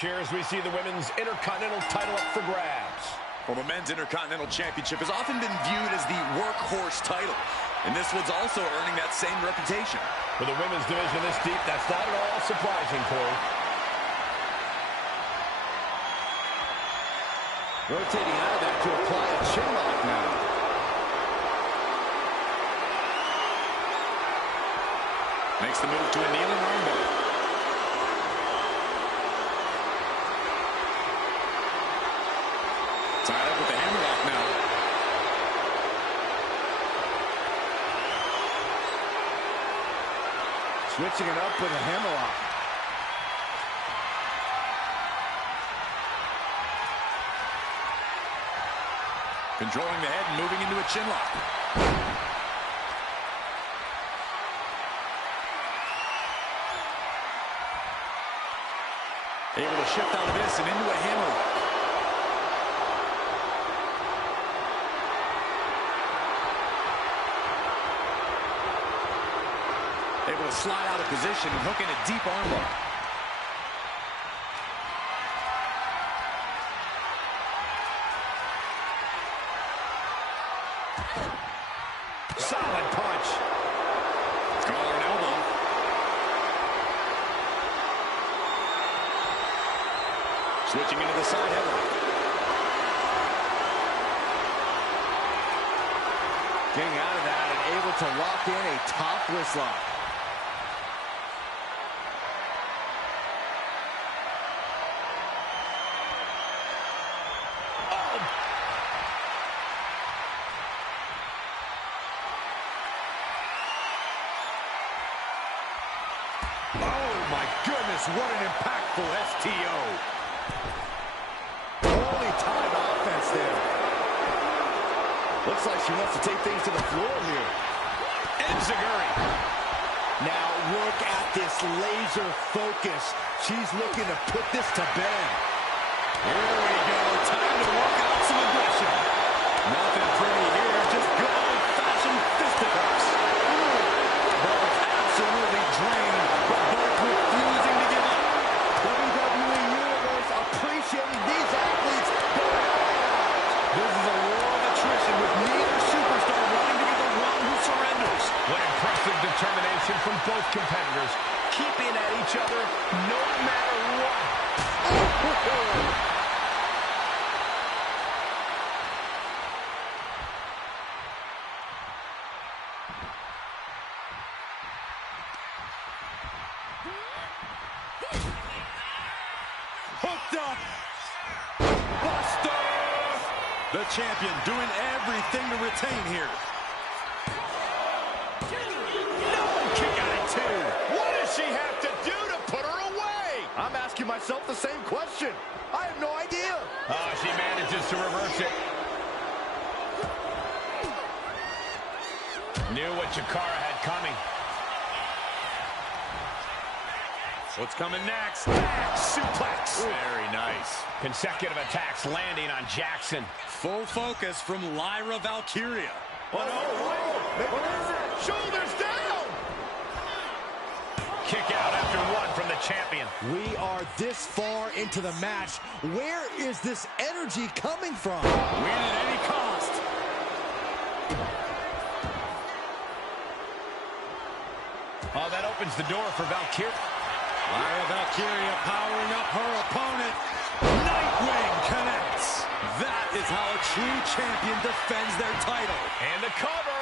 Here as we see the Women's Intercontinental title up for grabs. Well, the Men's Intercontinental Championship has often been viewed as the workhorse title, and this one's also earning that same reputation. For the women's division this deep, that's not at all surprising, Corey. Rotating out of that to apply a chin lock now. Makes the move to a kneeling armbar. Tied up with the hammerlock now. Switching it up with a hammerlock. Controlling the head and moving into a chin lock. Able to shift out of this and into a hammerlock. Able to slide out of position and hook in a deep armbar. Solid punch. Collar and elbow. Switching into the side headlock. Getting out of that and able to lock in a topless lock. Oh, my goodness, what an impactful STO. Holy time offense there. Looks like she wants to take things to the floor here. Enziguri. Now look at this laser focus. She's looking to put this to bed. Here we go. Time to work out some aggression. Nothing pretty here. Just good old-fashioned fisticuffs. Both absolutely drained, but both refusing to give up. WWE Universe appreciating these athletes going all out. This is a war of attrition with neither superstar wanting to be the one who surrenders. What impressive determination from both competitors, keeping at each other no matter what. Hooked up. Buster. The champion doing everything to retain here. No, kick out at two. What does she have to do to put her away? I'm asking myself the same question. I have no idea. Oh, she manages to reverse it. Knew what Chikara had coming. What's coming next? Back suplex. Very nice. Consecutive attacks landing on Jackson. Full focus from Lyra Valkyria. Oh, no. What is it? Shoulders down. Kick out after one from the champion. We are this far into the match. Where is this energy coming from? Win at any cost. Oh, that opens the door for Valkyria. Lyra Valkyria powering up her opponent. Nightwing connects. That is how a true champion defends their title. And the cover.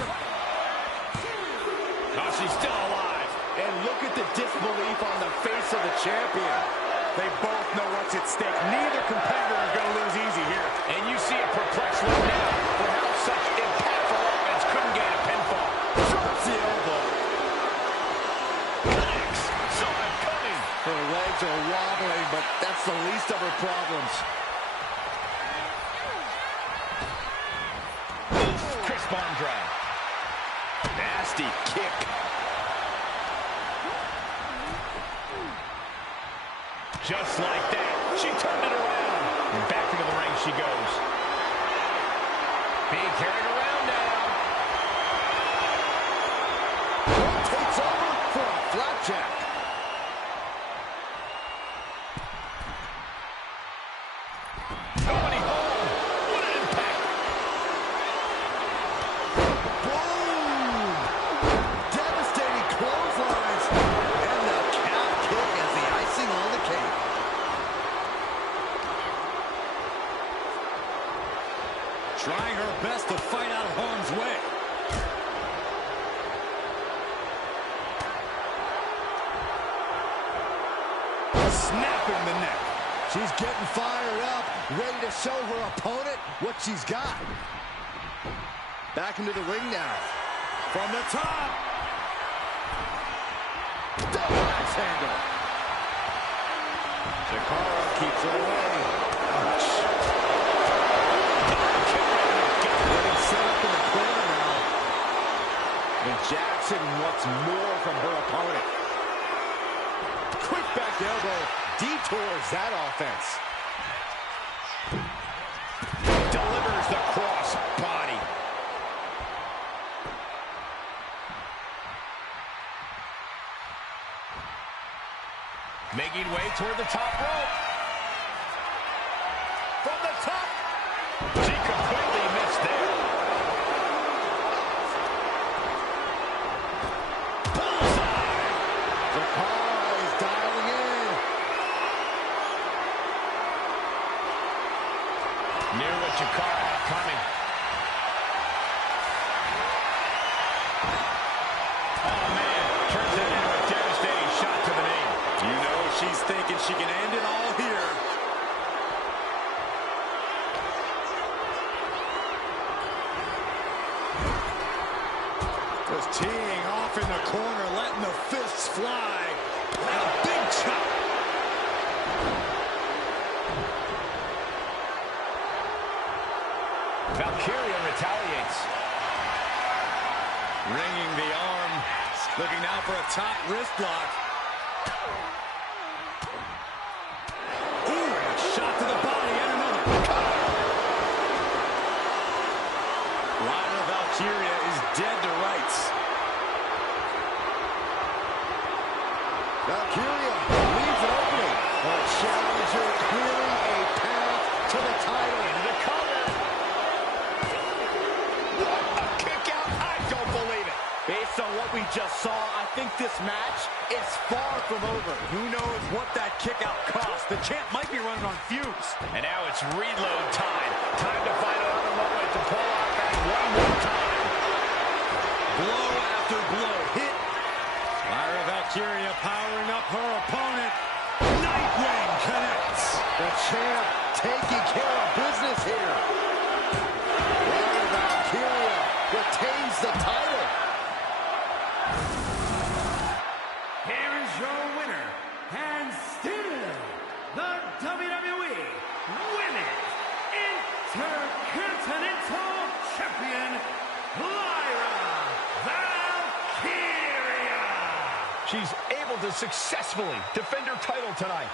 Oh, she's still alive. And look at the disbelief on the face of the champion. They both know what's at stake. Neither competitor is going to lose easy here. And you see a perplexed look now for how such impactful offense couldn't gain a pinfall. Drops the elbow. Legs saw it coming. Her legs are wobbling, but that's the least of her problems. Crisp arm drag. Nasty kick. Just like that, she turned it around. And back into the ring she goes. Being carried around now. Takes over for a flapjack. Nobody home. What an impact. Boom! Devastating clotheslines. And the calf kick as the icing on the cake. Trying her best to fight out of harm's way. Snapping the neck. She's getting fired up, ready to show her opponent what she's got. Back into the ring now. From the top. Double axe handle. Chikara keeps her away. Ouch. Getting set up in the corner now. And Jackson wants more from her opponent. Quick back elbow detours that offense. Delivers the cross body. Making way toward the top rope. From the top. She completely missed there. Bullseye. Chikara is dialing in. Knew what Chikara had coming. Oh, man. Turns it into a devastating shot to the knee. You know she's thinking she can end it all here. Just teeing off in the corner, letting the fists fly. And a big chop. Valkyria retaliates. Ringing the arm. Looking now for a top wrist lock. Ooh, and a shot to the body and another. Lyra Valkyria is dead to rights. Valkyria leaves an opening. Her challenger clearing a path to the title. Into the cover. What a kick out. I don't believe it. Based on what we just saw, I think this match is far from over. Who knows what that kick out cost? The champ might be running on fumes. And now it's reload time. Time to find another moment to pull out that one more time. Blow after blow. Hit. Lyra Valkyria powering up her opponent. Nightwing connects. The champ taking care of business here. Lyra Valkyria retains the title. Here is your winner, and still the WWE Women's Intercontinental Champion, Lyra Valkyria. She's able to successfully defend her title tonight.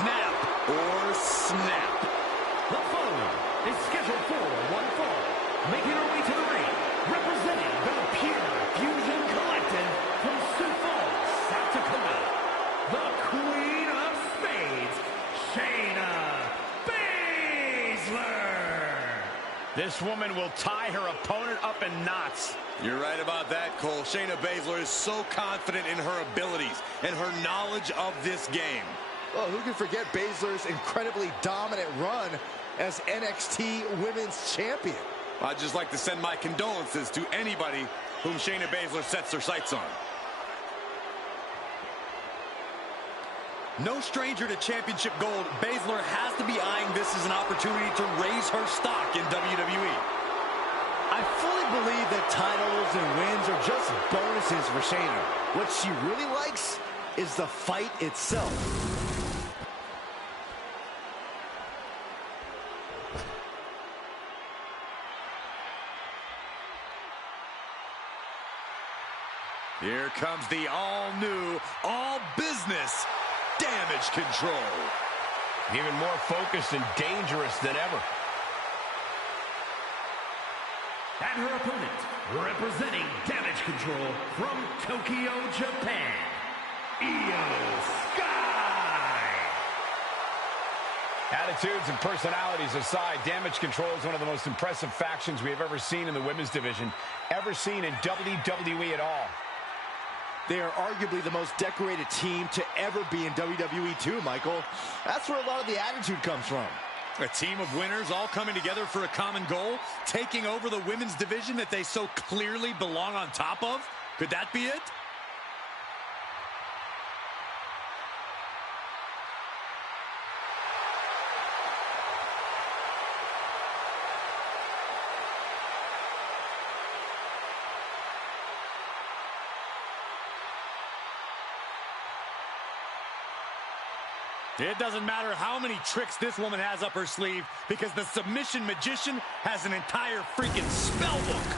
nap or snap. The following is scheduled for one fall. Making her way to the ring, representing the Pure Fusion Collective from Sioux Falls, South Dakota, the Queen of Spades, Shayna Baszler. This woman will tie her opponent up in knots. You're right about that, Cole. Shayna Baszler is so confident in her abilities and her knowledge of this game. Well, who can forget Baszler's incredibly dominant run as NXT Women's Champion? I'd just like to send my condolences to anybody whom Shayna Baszler sets her sights on. No stranger to championship gold, Baszler has to be eyeing this as an opportunity to raise her stock in WWE. I fully believe that titles and wins are just bonuses for Shayna. What she really likes is the fight itself. Here comes the all-new, all-business Damage Control. Even more focused and dangerous than ever. And her opponent, representing Damage Control from Tokyo, Japan, Io Sky. Attitudes and personalities aside, Damage Control is one of the most impressive factions we have ever seen in the women's division, ever seen in WWE at all. They are arguably the most decorated team to ever be in WWE too, Michael. That's where a lot of the attitude comes from. A team of winners all coming together for a common goal, taking over the women's division that they so clearly belong on top of. Could that be it? It doesn't matter how many tricks this woman has up her sleeve, because the submission magician has an entire freaking spell book.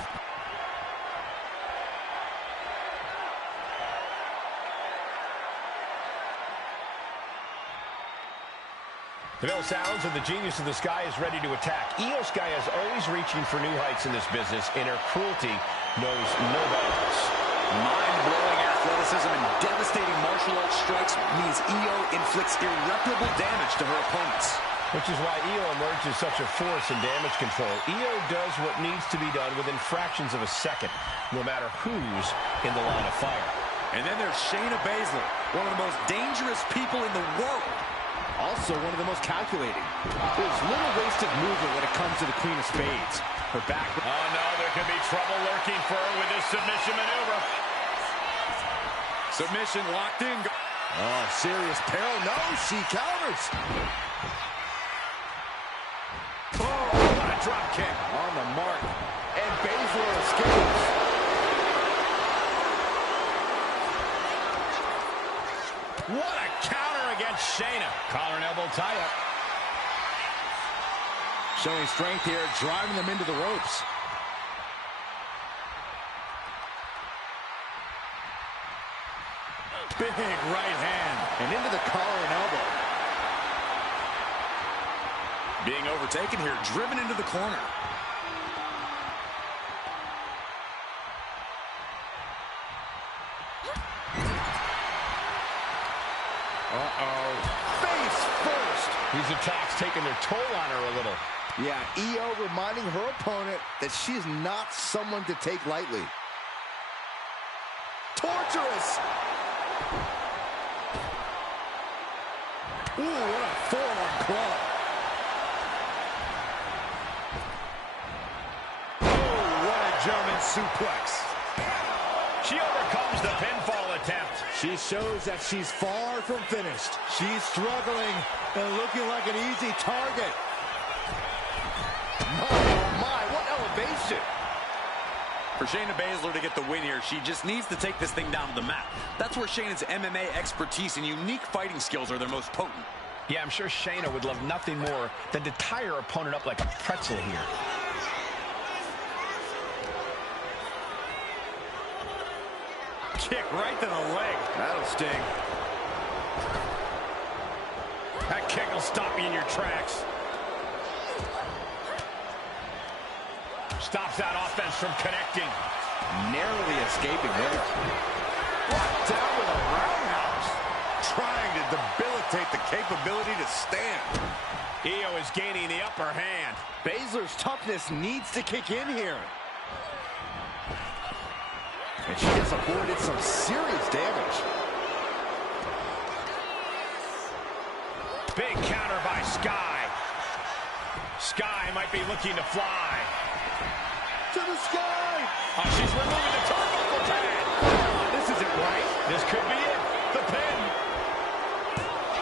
The Bill Sounds of the genius of the Sky is ready to attack. Io Sky is always reaching for new heights in this business, and her cruelty knows no bounds. Mind-blowing athleticism and devastating martial arts strikes means Io inflicts irreparable damage to her opponents. Which is why Io emerges such a force in Damage Control. Io does what needs to be done within fractions of a second, no matter who's in the line of fire. And then there's Shayna Baszler, one of the most dangerous people in the world. Also one of the most calculating. There's little wasted movement when it comes to the Queen of Spades. Her back... Oh no, there could be trouble lurking for her with this submission maneuver. Submission locked in. Oh, serious peril. No, she counters. Oh, what a drop kick. On the mark. And Baszler escapes. What a counter against Shayna. Collar and elbow tie-up. Showing strength here, driving them into the ropes. Big right hand. And into the collar and elbow. Being overtaken here, driven into the corner. Uh-oh. Face first. These attacks taking their toll on her a little. Yeah, Io reminding her opponent that she is not someone to take lightly. Torturous. Ooh, what a forearm club. Oh, what a German suplex. She overcomes the pinfall attempt. She shows that she's far from finished. She's struggling and looking like an easy target. Oh my, what elevation. For Shayna Baszler to get the win here, she just needs to take this thing down to the mat. That's where Shayna's MMA expertise and unique fighting skills are their most potent. Yeah, I'm sure Shayna would love nothing more than to tie her opponent up like a pretzel here. Kick right to the leg. That'll sting. kick will stop you in your tracks. Stops that offense from connecting. Narrowly escaping there. Brought down with a roundhouse. Trying to debilitate the capability to stand. Io is gaining the upper hand. Baszler's toughness needs to kick in here. And she just avoided some serious damage. Big counter by Sky. Sky might be looking to fly. To the sky! Oh, she's removing the turnbuckle pad. This isn't right. This could be it. The pin.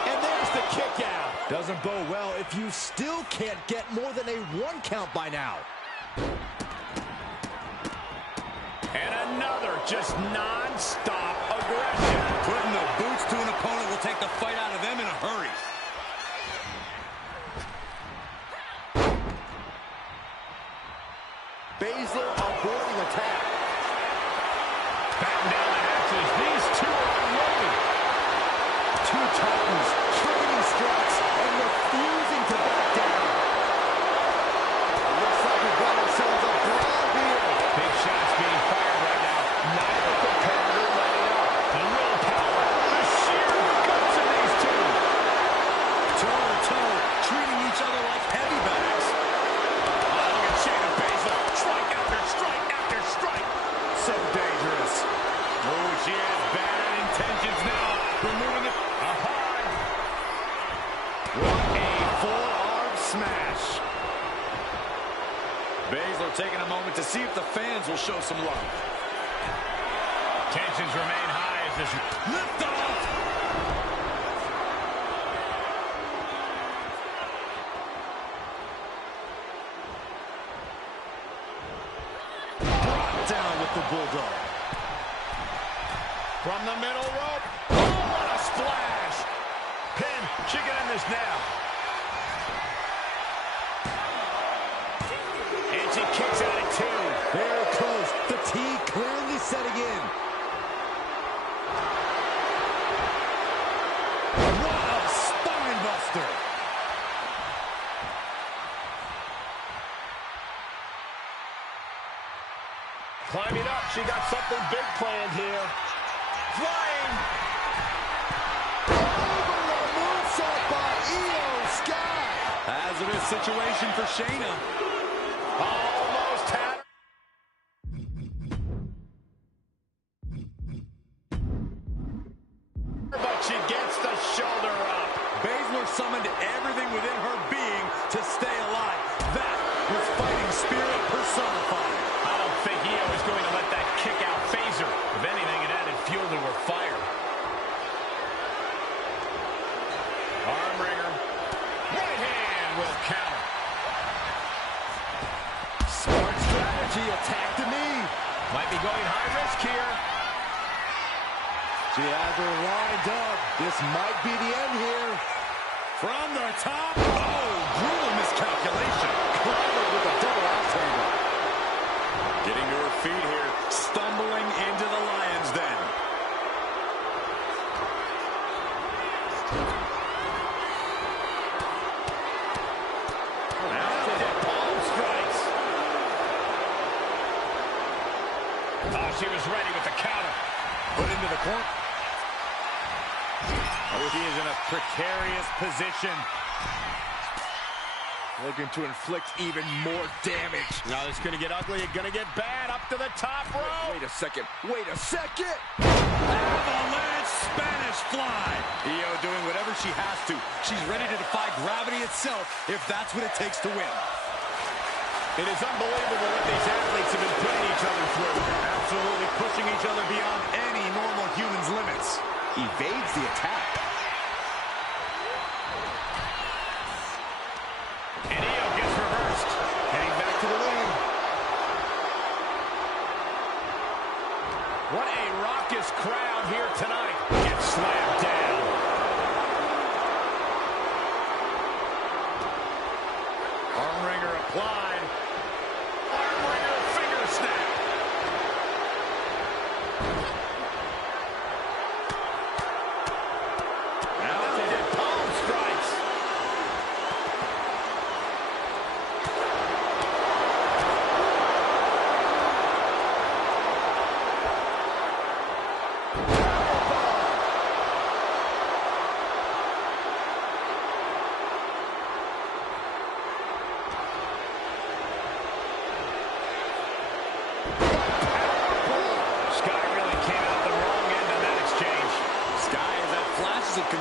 And there's the kick out. Doesn't bode well if you still can't get more than a 1 count by now. And another just non-stop aggression. Putting the boots to an opponent will take the fight out of them in a hurry. Baszler avoiding attack. Batten down the hatches. These two are unloading. Two titans trading strikes and refusing to back down. It looks like we've got ourselves a brawl here. Big shots being fired right now. Neither competitor letting up. The willpower, the sheer guts of these two. Toe-to-toe, treating each other like heavy bags. Oh, look at Shayna Baszler. Strike after strike after strike. So dangerous. Oh, she has bad intentions now. Removing it. What a forearm smash. Baszler taking a moment to see if the fans will show some love. Tensions remain high as this Lift off! Brought down with the bulldog. from the middle rope. Oh, what a splash. Pin. She can end this now. And she kicks out at 2. Very close. Fatigue clearly setting in. What a spine buster. Climbing up. She got something big planned here. Flying. Over the moonsault by Io Sky. Hazardous situation for Shayna. Almost had her. But she gets the shoulder up. Baszler summoned everything within her being to stay alive. That was fighting spirit personified. I don't think Io is going to let that kick out phase her. If anything, it added fuel to her fire. Arm wringer. Right hand will count. Smart strategy. Attack the knee. Might be going high risk here. She has her lined up. This might be the end here. From the top. Oh, brutal miscalculation. Clobbered with a double axe handle. Getting to her feet here. Stumbling into the lion's den. Now to the palm strikes. Oh, she was ready with the counter. Put into the corner. She is in a precarious position. Looking to inflict even more damage. Now it's going to get ugly. It's going to get bad. Up to the top rope. Wait a second. Wait a second. Avalanche Spanish fly. Io doing whatever she has to. She's ready to defy gravity itself if that's what it takes to win. It is unbelievable what these athletes have been putting each other through. Absolutely pushing each other beyond any normal human's limits. Evades the attack. And Io gets reversed. Heading back to the ring. What a raucous crowd here tonight. Gets slammed down. Arm wringer applied. Arm wringer finger snap. Now they did palm strikes.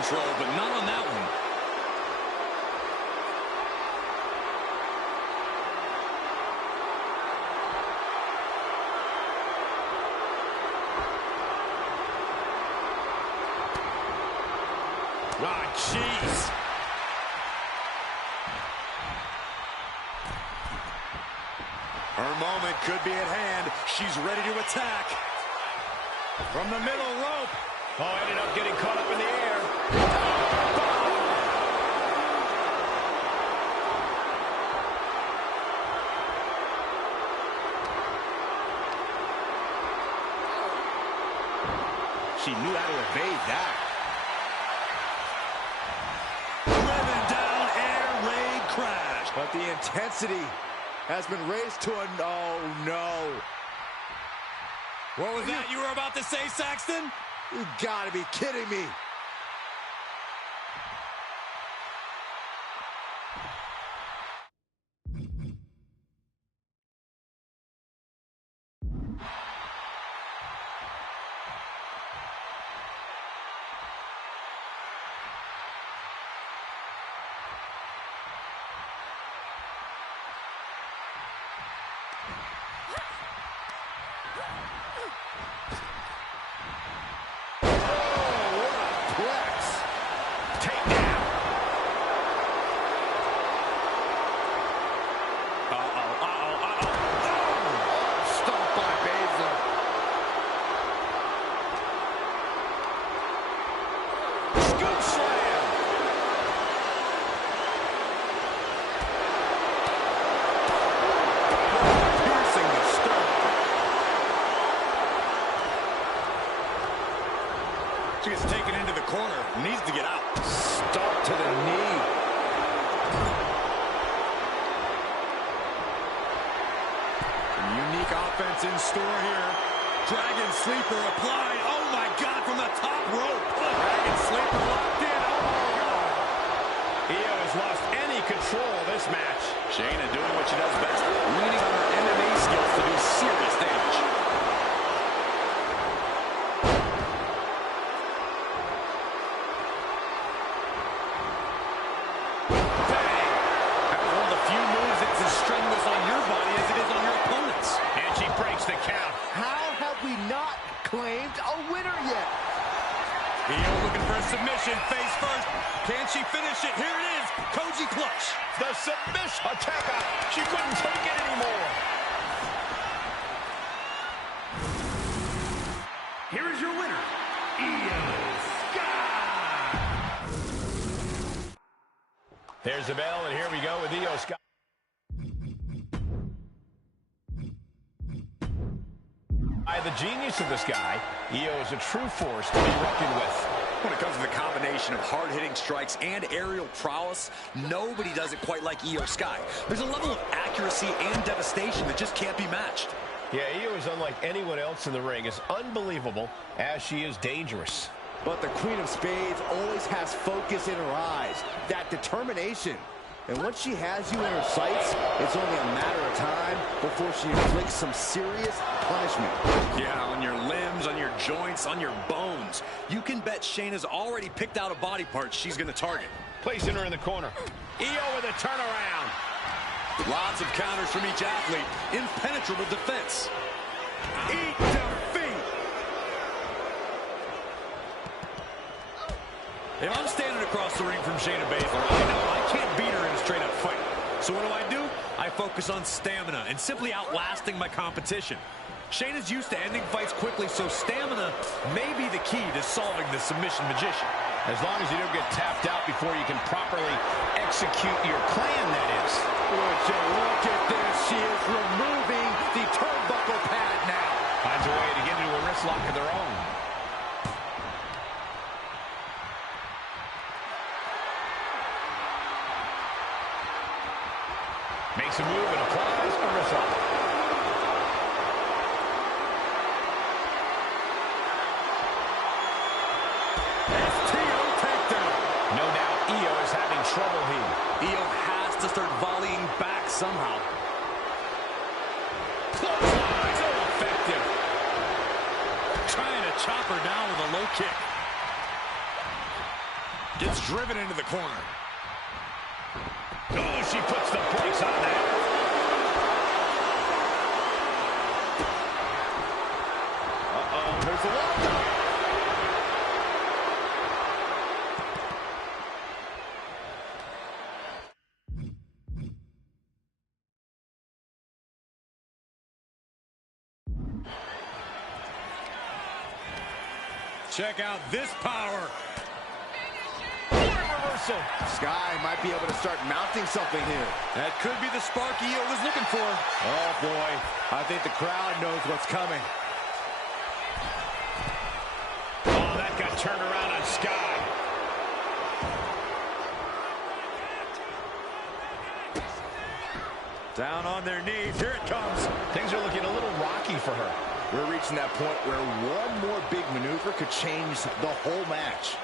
control, but not on that one. Ah, jeez. Her moment could be at hand. She's ready to attack. From the middle rope. Oh, ended up getting caught up in the air. She knew how to evade that. Driven down, air raid crash. But the intensity has been raised to a oh no. What was that you were about to say, Saxton? You gotta be kidding me. She gets taken into the corner. Needs to get out. Stop to the knee. Unique offense in store here. Dragon Sleeper applied. Oh, my God, from the top rope. Dragon Sleeper locked in. Oh. Io has lost any control of this match. Shayna doing what she does best. Leaning on her MMA skills to do serious damage. Claimed a winner yet. Io looking for a submission, face first. Can she finish it? Here it is, Koji clutch. The submission attack out. She couldn't take it anymore. Here is your winner, Io Sky. There's the bell, and here we go with Io Sky. The genius of this guy, Io is a true force to be reckoned with. When it comes to the combination of hard-hitting strikes and aerial prowess, nobody does it quite like Io Sky. There's a level of accuracy and devastation that just can't be matched. Yeah, Io is unlike anyone else in the ring, as unbelievable as she is dangerous. But the Queen of Spades always has focus in her eyes, that determination. And once she has you in her sights, it's only a matter of time before she inflicts some serious punishment. Yeah, on your limbs, on your joints, on your bones. You can bet Shayna's already picked out a body part she's going to target. Placing her in the corner. Io with a turnaround. Lots of counters from each athlete. Impenetrable defense. Eat defeat. If I'm standing across the ring from Shayna Baszler, I know I can't beat her in a straight-up fight. So what do? I focus on stamina and simply outlasting my competition. Shayna's used to ending fights quickly, so stamina may be the key to solving the submission magician. As long as you don't get tapped out before you can properly execute your plan, that is. Would you look at this? She is removing the turnbuckle pad now. Finds a way to get into a wrist lock of their own. Makes a move and applies a wrist lock. STO takedown. No doubt Io is having trouble here. Io has to start volleying back somehow. Clothesline, so effective. Trying to chop her down with a low kick. Gets driven into the corner. Oh, she puts the brakes on that. Uh-oh, there's a walk-up. Check out this power. Reversal. Sky might be able to start mounting something here. That could be the spark Io was looking for. Oh, boy. I think the crowd knows what's coming. Oh, that got turned around on Sky. Down on their knees. Here it comes. Things are looking a little rocky for her. We're reaching that point where one more big maneuver could change the whole match.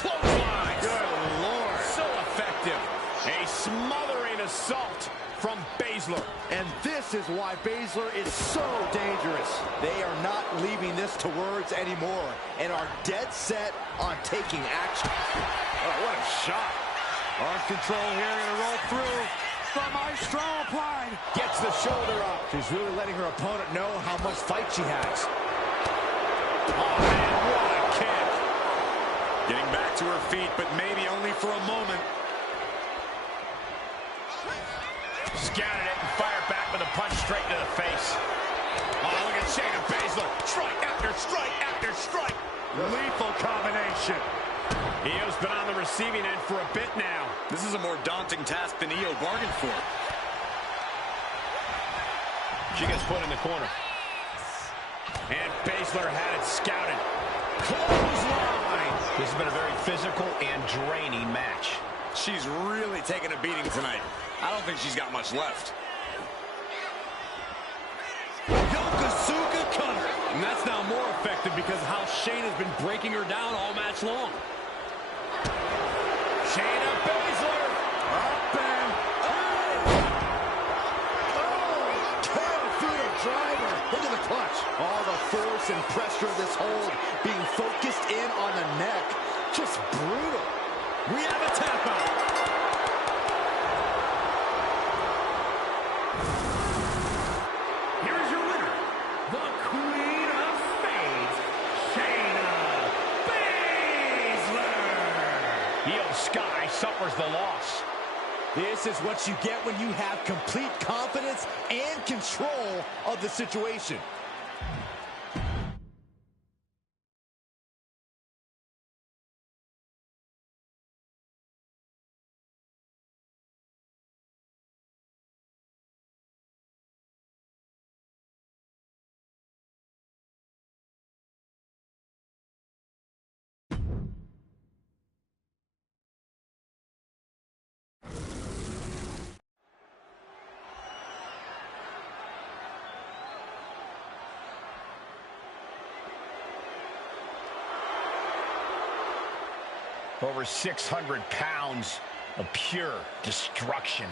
Clothesline. Good Lord. So effective. A smothering assault from Baszler. And this is why Baszler is so dangerous. They are not leaving this to words anymore and are dead set on taking action. Oh, what a shot. On control here, gonna roll through. The Maestro applied. Gets the shoulder up. She's really letting her opponent know how much fight she has. Oh, man, what a kick. Getting back to her feet, but maybe only for a moment. Scattered it and fired back with a punch straight to the face. Oh, look at Shayna Baszler. Strike after strike after strike. Lethal combination. Io's been on the receiving end for a bit now. This is a more daunting task than Io bargained for. She gets put in the corner. And Baszler had it scouted. Clothesline. This has been a very physical and draining match. She's really taking a beating tonight. I don't think she's got much left. Yokosuka cutter. And that's now more effective because of how Shayna's been breaking her down all match long. Shayna Baszler. Up and driver into the clutch. All the force and pressure of this hold being focused in on the neck. Just brutal. We have a tap out. Here is your winner, the Queen of Spades, Shayna Baszler. Io Sky suffers the loss. This is what you get when you have complete confidence and control of the situation. Over 600 pounds of pure destruction.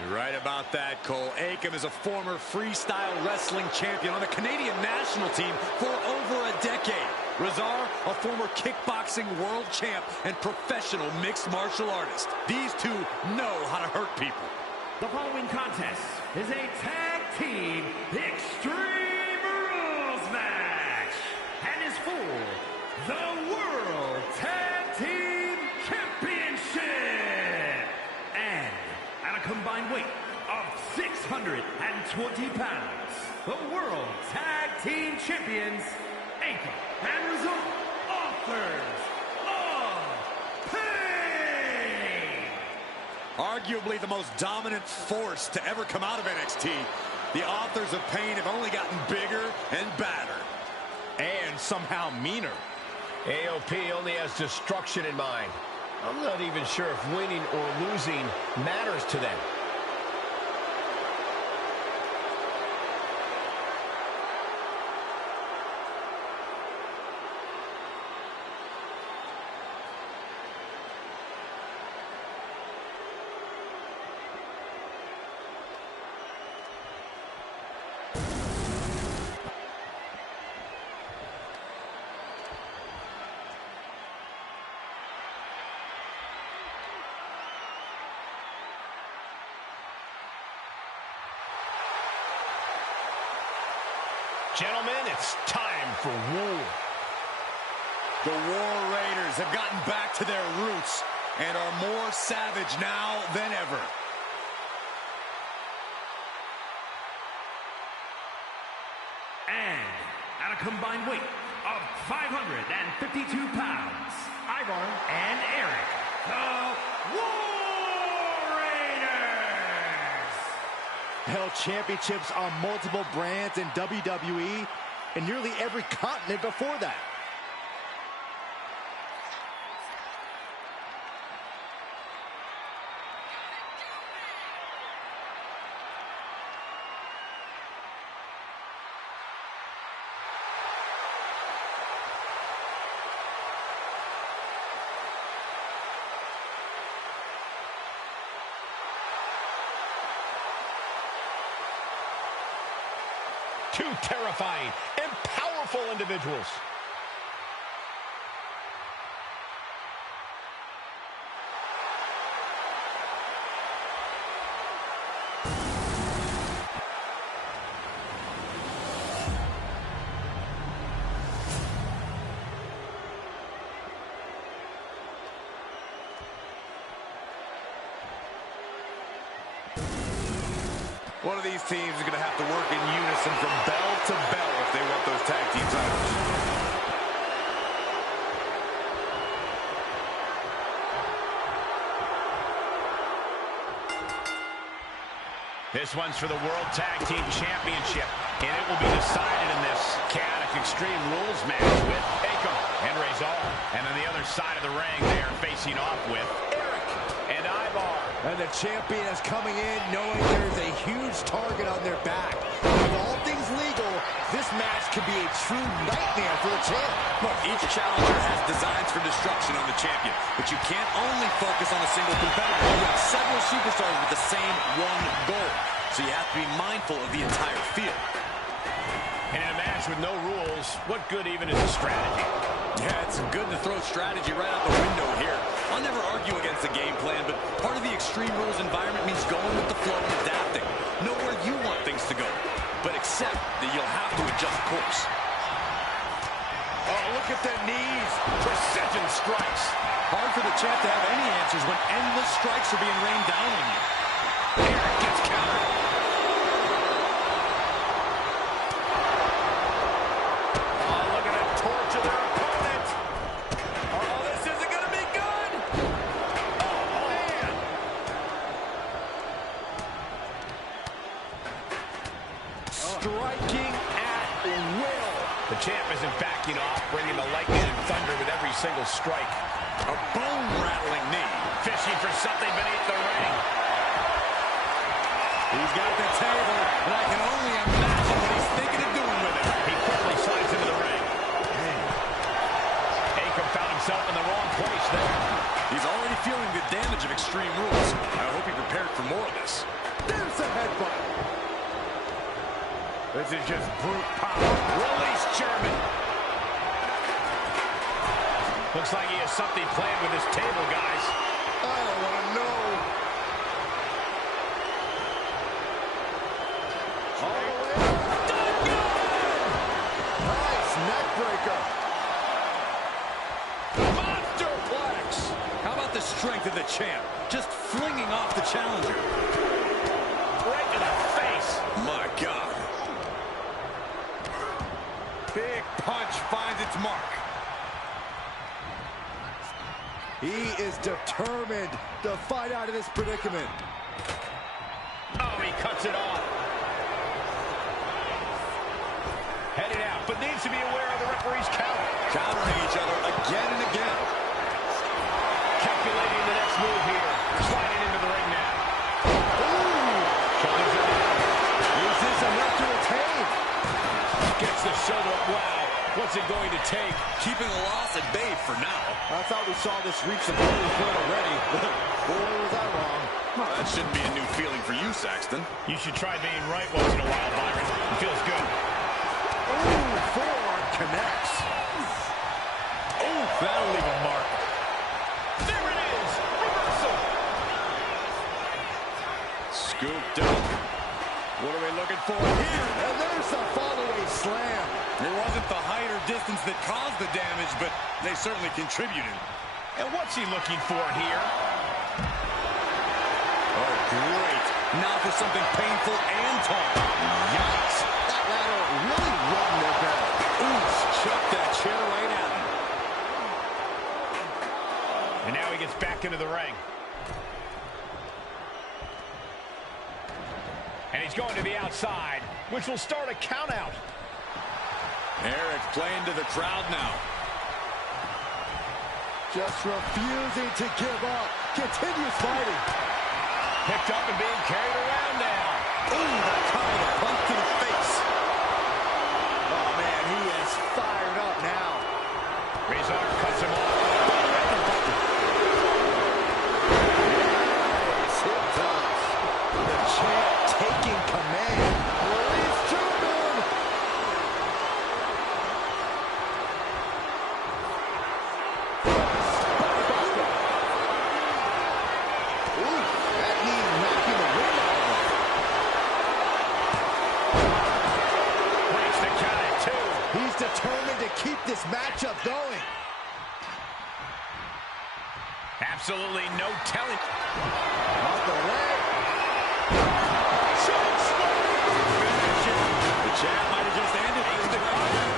You're right about that, Cole. Akam is a former freestyle wrestling champion on the Canadian national team for over a decade. Razar, a former kickboxing world champ and professional mixed martial artist. These two know how to hurt people. The following contest is a tag team Extreme Rules match and is for the World Tag Team Championship. And at a combined weight of 620 pounds, the World Tag Team Champions, Akam and Razor, authors of Pain. Arguably the most dominant force to ever come out of NXT, the authors of Pain have only gotten bigger and badder. And somehow meaner. AOP only has destruction in mind. I'm not even sure if winning or losing matters to them. Gentlemen, it's time for war. The War Raiders have gotten back to their roots and are more savage now than ever. And at a combined weight of 552 pounds, Ivar and Eric, the War Raiders! Held championships on multiple brands in WWE and nearly every continent before that. Two terrifying and powerful individuals. One of these teams is going to have to work in unison from bell to bell if they want those tag team titles. This one's for the World Tag Team Championship, and it will be decided in this chaotic Extreme Rules match with Akam and Rezar. And on the other side of the ring, they are facing off with Eric and Ivar. And the champion is coming in knowing there's a huge target on their back. With all things legal, this match could be a true nightmare for the champ. Look, each challenger has designs for destruction on the champion, but you can't only focus on a single competitor. You have several superstars with the same one goal, so you have to be mindful of the entire field. And in a match with no rules, what good even is a strategy? Yeah, it's good to throw strategy right out the window here. I'll never argue against the game plan, but part of the Extreme Rules environment means going with the flow and adapting. Know where you want things to go, but accept that you'll have to adjust course. Oh, look at the knees. Precision strikes. Hard for the champ to have any answers when endless strikes are being rained down on you. Eric gets countered. Oh, look at that torture their opponent. Oh, this isn't going to be good. Oh, man. Striking at will. The champ isn't backing off, bringing the lightning and thunder with every single strike. A bone-rattling knee. Fishing for something beneath the ring. He's got the table, and I can only imagine what he's thinking of doing with it. He quickly slides into the ring. Akam found himself in the wrong place there. He's already feeling the damage of Extreme Rules. I hope he prepared for more of this. There's a headbutt. This is just brute power. Release German. Looks like he has something planned with this table, guys. I don't want to know. All the way up. Nice neck breaker. Monsterplex. How about the strength of the champ? Just flinging off the challenger. Right to the face. My God. Big punch finds its mark. He is determined to fight out of this predicament. Oh, he cuts it off. Headed out, but needs to be aware of the referee's count. Countering each other again and again. Calculating the next move here. Sliding into the ring now. Ooh. Shoulders are down. Is this enough to retain? Gets the shoulder up. Wow. What's it going to take? Keeping the loss at bay for now. I thought we saw this reach the boiling point already. Boy, was I wrong. Well, that shouldn't be a new feeling for you, Saxton. You should try being right once in a while, Byron. It feels good. Ooh, forearm connects. Oh, that'll leave a mark. There it is. Reversal. Scooped up. What are we looking for here? And there's the follow-away slam. It wasn't the height or distance that caused the damage, but they certainly contributed. And what's he looking for here? Oh, great. Now for something painful and tall. Yikes. That ladder really rung their bell. Ooh, chucked that chair right at him. And now he gets back into the ring. And he's going to the outside, which will start a count out. Eric playing to the crowd now. Just refusing to give up. Continues fighting. Picked up and being carried around now. Ooh, that kind of punch to the face. Oh, man, he is fired up now. Razor cuts him off. Yes, it does. The champ taking command. Release German. Ooh, that knee knocking the wind out of him. Breaks the count at 2. He's determined to keep this matchup going. Absolutely no telling. Off the leg. The champ might have just ended things right here.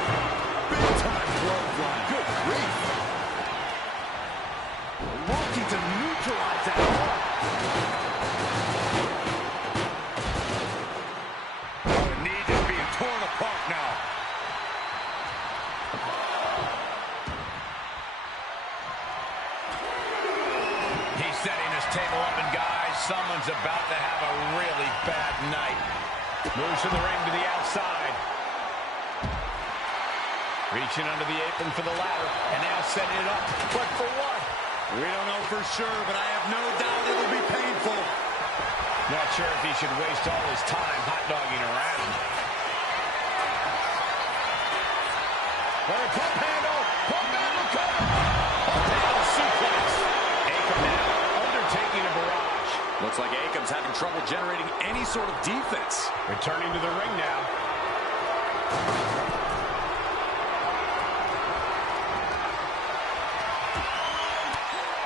Big time clothesline. Good grief. Looking to neutralize that. The knee just being torn apart now. He's setting his table up, and guys, someone's about to have a really bad night. Moves from the ring to the outside. Reaching under the apron for the ladder, and now setting it up. But for what? We don't know for sure, but I have no doubt it'll be painful. Not sure if he should waste all his time hot-dogging around. Pump handle! Pump handle cover! Pump handle suplex! Akam now undertaking a barrage. Looks like Akam's having trouble generating any sort of defense. Returning to the ring now.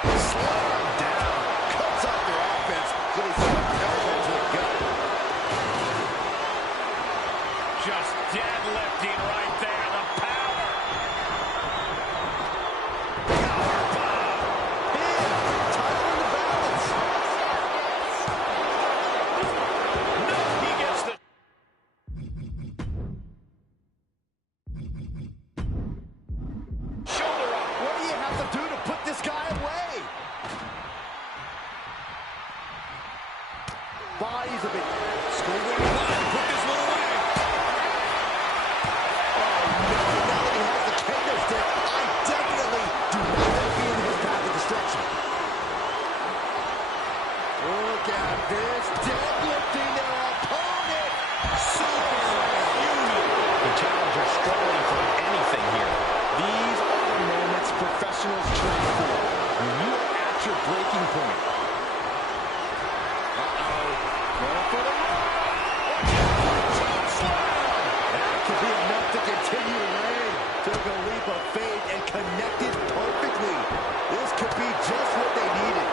Slam down. Cuts off their offense with his elbow to the gut. Just deadlifting right there. The power. Powerbomb. Big. Title in the balance. No, he gets the... Shoulder up. What do you have to do to put this guy away? Bodies a bit. Schoolboy line, put this one away. Oh, no. Now that he has the kendo stick, I definitely do not want to be in his path of destruction. Look at this. Deadlifting their opponent. Super human. The challenger struggling for anything here. These are the moments professionals train for. When you are at your breaking point. Uh-oh. Going for the run. That could be enough to continue to reign. Took a leap of faith and connected perfectly. This could be just what they needed.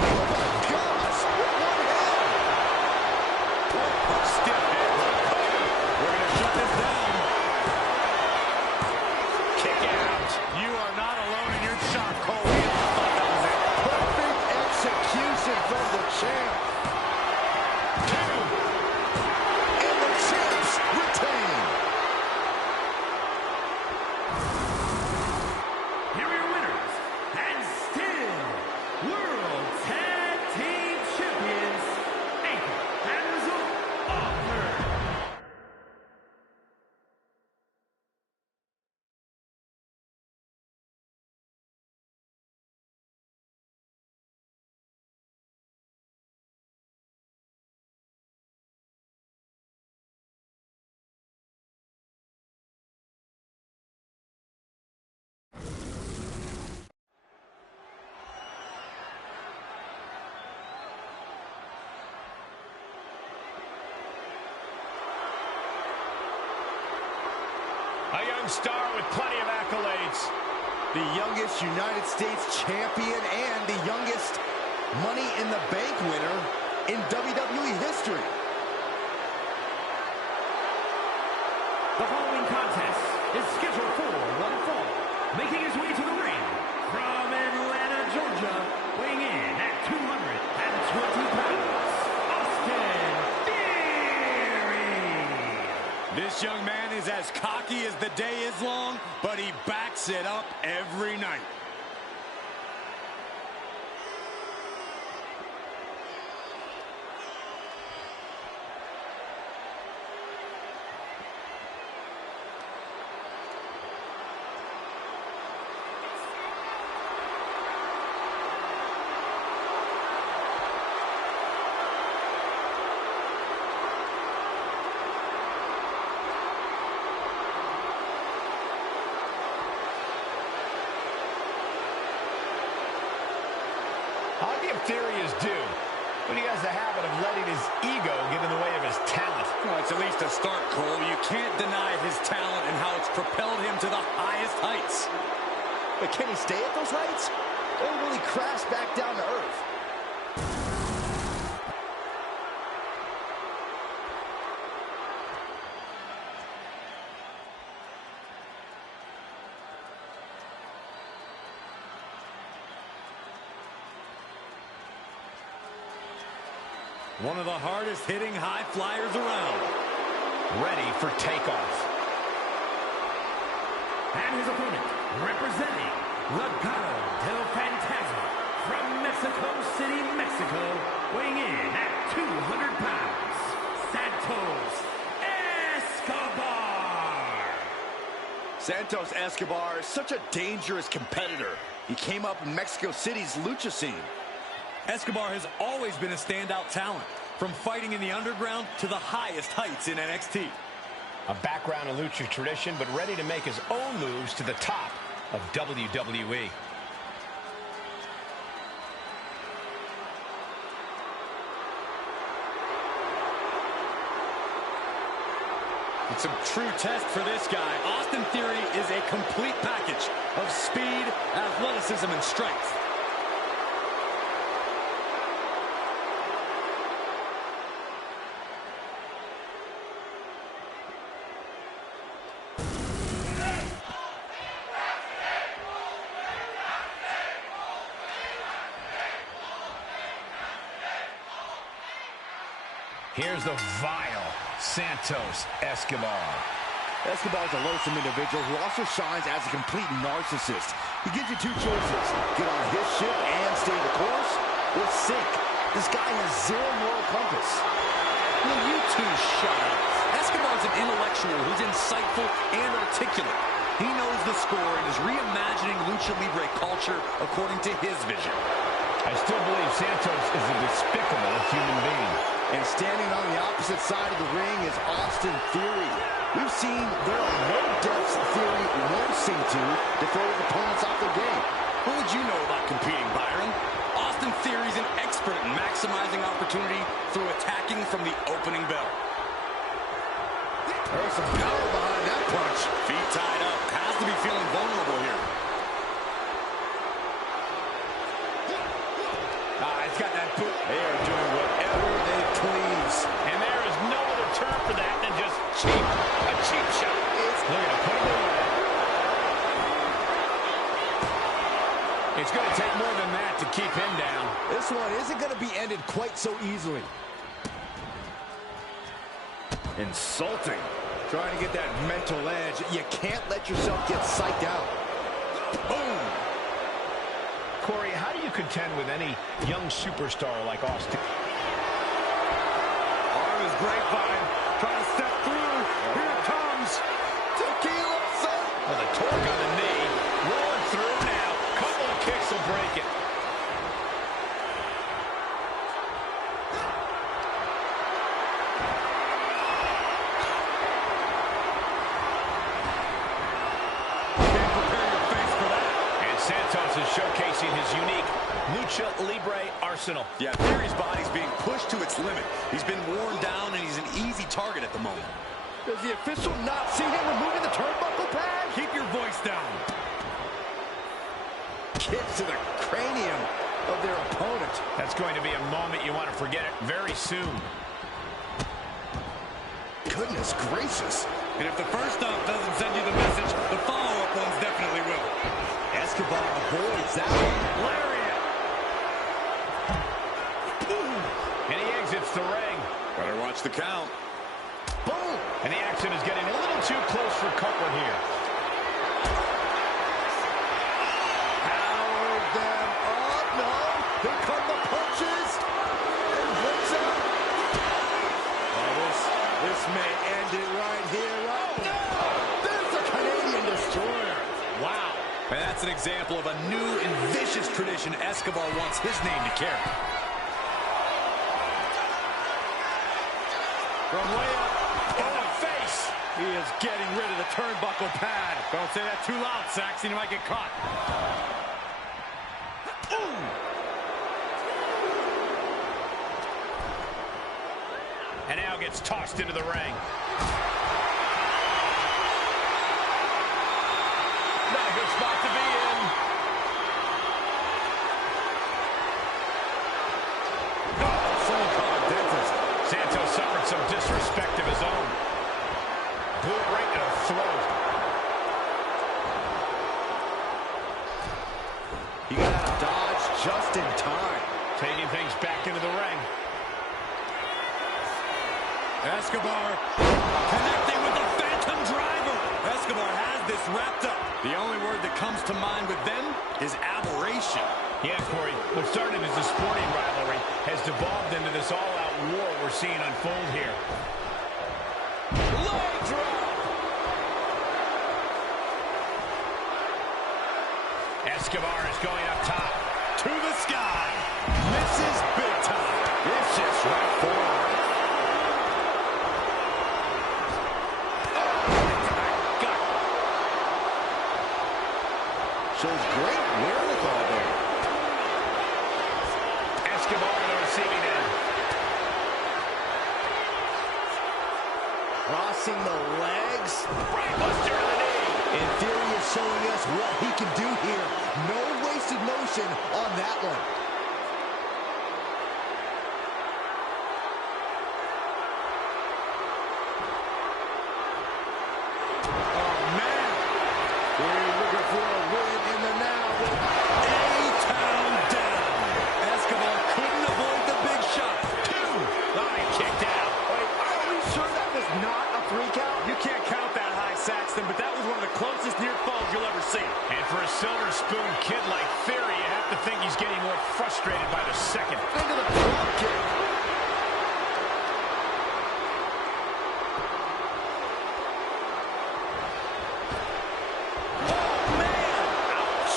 Oh my gosh! What one hand! Stiff head. We're going to shut this down. Kick out. You are not alone in your shock, Cole. We all thought that was it. Perfect execution from the champ. And the champs retain. Here are your winners, and still World Tag Team Champions, Akam and Razor. A young star with plenty of accolades. The youngest United States champion and the youngest Money in the Bank winner in WWE history. The following contest is scheduled for one fall. Making his way to the ring from Atlanta, Georgia, weighing in at 220 pounds, Austin Theory. This young man is as cocky as the day is long, but he backs it up every night. I'll give Theory his due, but he has a habit of letting his ego get in the way of his talent. Well, it's at least a start, Cole. You can't deny his talent and how it's propelled him to the highest heights. But can he stay at those heights? Or will he crash back down to earth? One of the hardest hitting high flyers around. Ready for takeoff. And his opponent, representing Legado del Fantasma from Mexico City, Mexico, weighing in at 200 pounds, Santos Escobar. Santos Escobar is such a dangerous competitor. He came up in Mexico City's lucha scene. Escobar has always been a standout talent, from fighting in the underground to the highest heights in NXT. A background in lucha tradition, but ready to make his own moves to the top of WWE. It's a true test for this guy. Austin Theory is a complete package of speed, athleticism, and strength. Here's the vile Santos Escobar. Escobar is a loathsome individual who also shines as a complete narcissist. He gives you two choices: get on his ship and stay the course, or sink. This guy has zero moral compass. Will you two shut up? Escobar's an intellectual who's insightful and articulate. He knows the score and is reimagining Lucha Libre culture according to his vision. I still believe Santos is a despicable human being. And standing on the opposite side of the ring is Austin Theory. We've seen there are no depths Theory won't sink to throw his opponents off their game. What would you know about competing, Byron? Austin Theory's an expert at maximizing opportunity through attacking from the opening bell. There's some power behind that punch. Feet tied up. Has to be feeling vulnerable here. It's got that boot. They are doing whatever they please. And there is no other term for that than just cheap. A cheap shot. Look at him, put him away. It's going to take more than that to keep him down. This one isn't going to be ended quite so easily. Insulting. Trying to get that mental edge. You can't let yourself get psyched out. Boom. Corey, how do you contend with any young superstar like Austin? Arm is grapevine. Trying to step through. Here it comes. Tequila, son. With a torque on the knee. Rolling through now. Couple of kicks will break it. Santos is showcasing his unique Lucha Libre arsenal. Yeah, Theory's body's being pushed to its limit. He's been worn down, and he's an easy target at the moment. Does the official not see him removing the turnbuckle? pad. Keep your voice down. Kicks to the cranium of their opponent. That's going to be a moment you want to forget it very soon. Goodness gracious. And if the first off doesn't send you the message, the follow-up ones definitely will. Escobar avoids that one. Lariat. And he exits the ring. Better watch the count. Boom. And the action is getting a little too close for comfort here. Powered them up. No. Here come the punches. And breaks up. Oh, this may end it right here. Right now. There's a Canadian destroyer. Wow. And that's an example of a new and vicious tradition Escobar wants his name to carry. From way up in the face. He is getting rid of the turnbuckle pad. Don't say that too loud, Saxon. You might get caught. Ooh. And now gets tossed into the ring. Not a good spot to be in. Someone call a dentist. Santos suffered some disrespect of his own. Boot right to the throat. He got out of dodge just in time. Taking things back into the ring. Escobar connecting with the Phantom Driver. Escobar has this wrapped up. The only word that comes to mind with them is aberration. Yeah, Corey, what started as a sporting rivalry has devolved into this all-out war we're seeing unfold here. Leg drop. Escobar is going up top. To the sky. Misses big time. It's just right forward. Shows great wherewithal there. Escobar on the receiving end. Crossing the legs. Brainbuster to the knee. And Theory is showing us what he can do here. No wasted motion on that one. Oh, man. We're looking for a win in the now. A-Town down. Escobar couldn't avoid the big shot. Two. Line kicked out. Wait, are we sure that was not a 3 count? You can't count that high, Saxton, but that was one of the closest near falls you'll ever see. And for a silver spoon kid like Theory, you have to think he's getting more frustrated by the second. Into the drop kick. Oh, man. Ouch.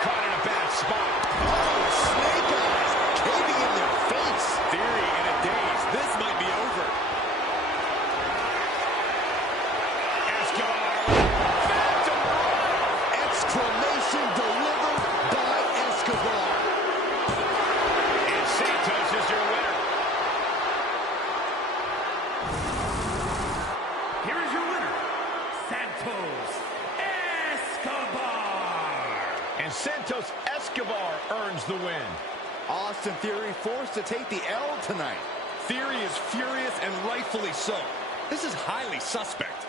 Caught in a bad spot. Oh, snake eyes caving in their face. Theory in a daze. This might be over. Escobar. Phantom Drive. Exclamation delivered by Escobar. And Santos is your winner. Here is your winner, Santos Escobar. And Santos Escobar earns the win. Austin Theory forced to take the L tonight. Theory is furious and rightfully so. This is highly suspect.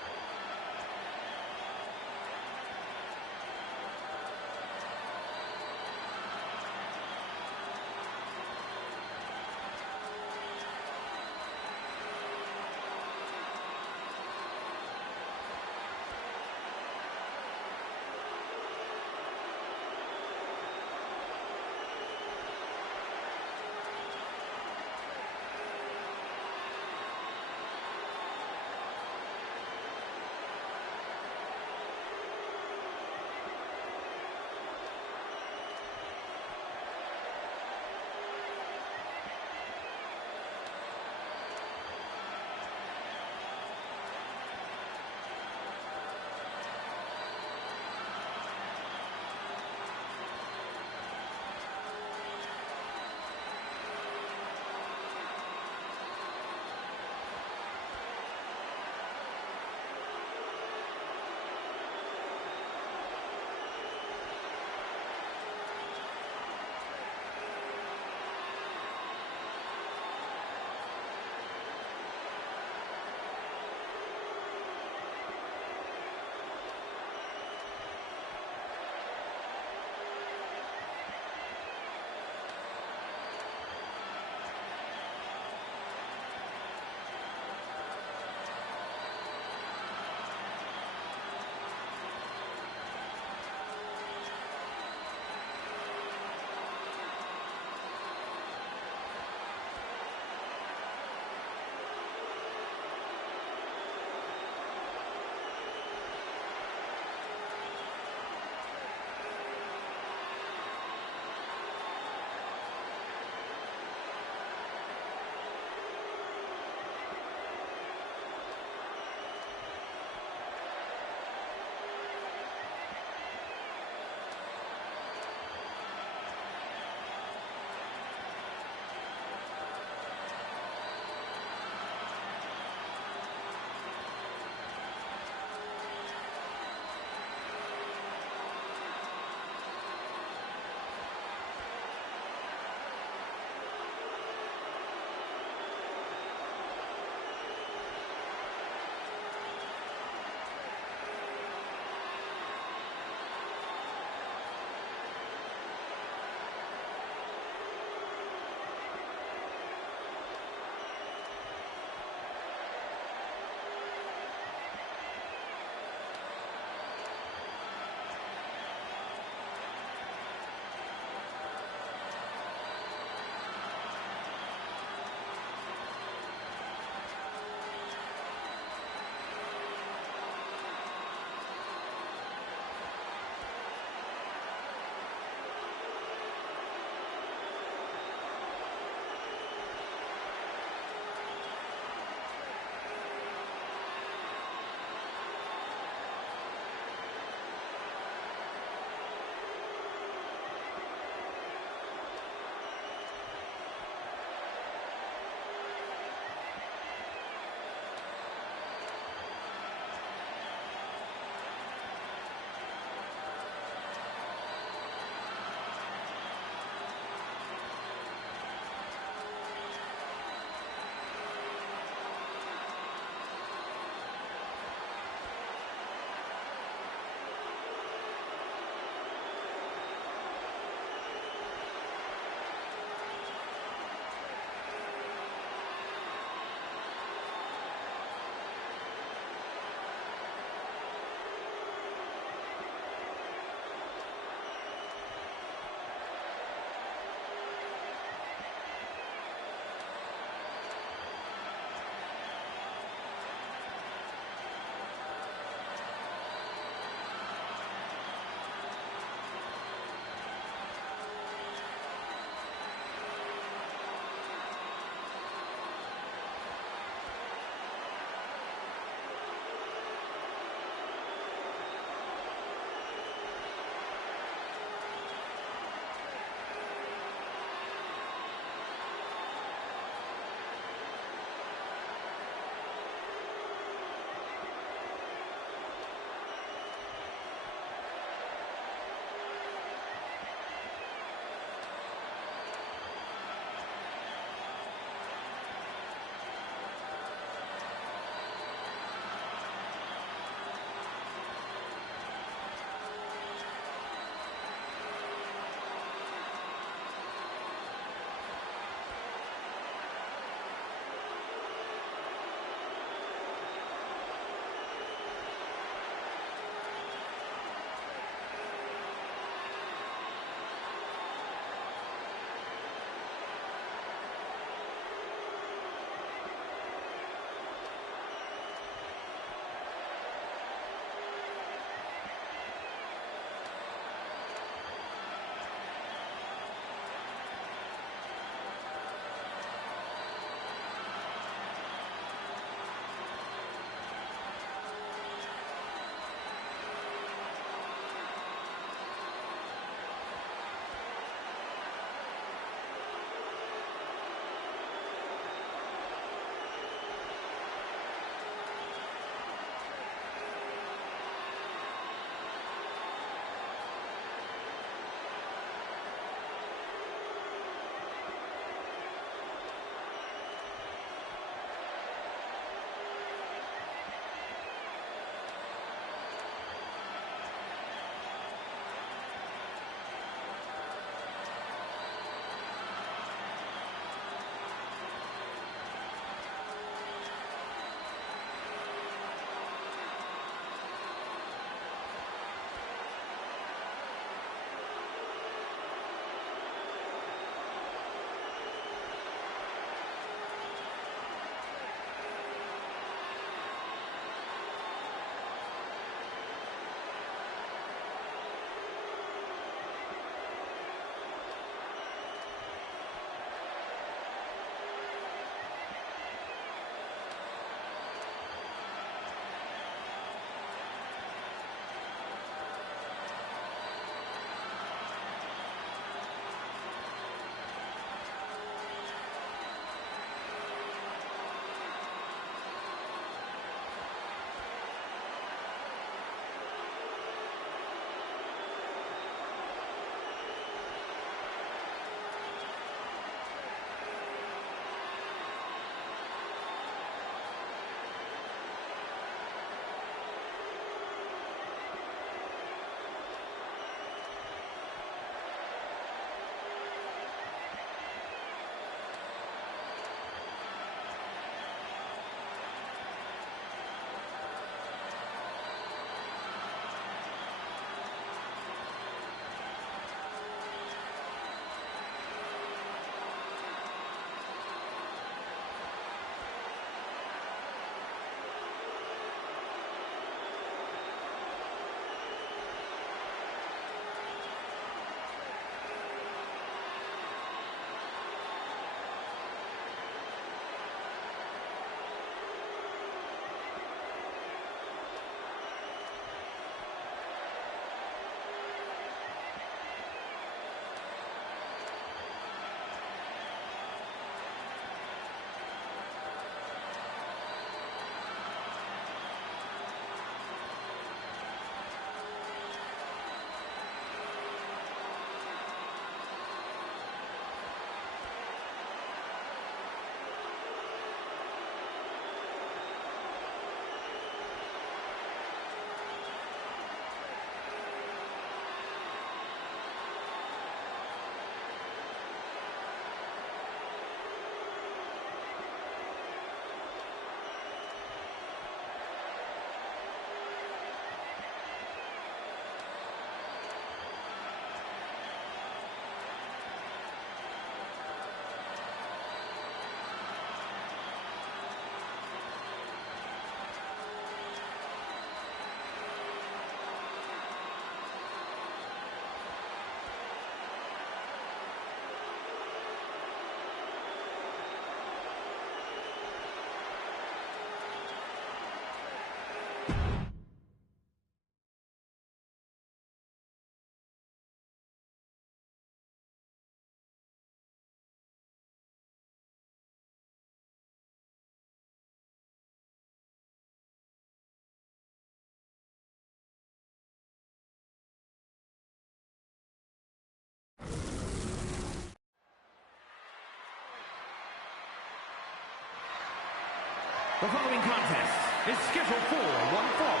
The following contest is scheduled for one fall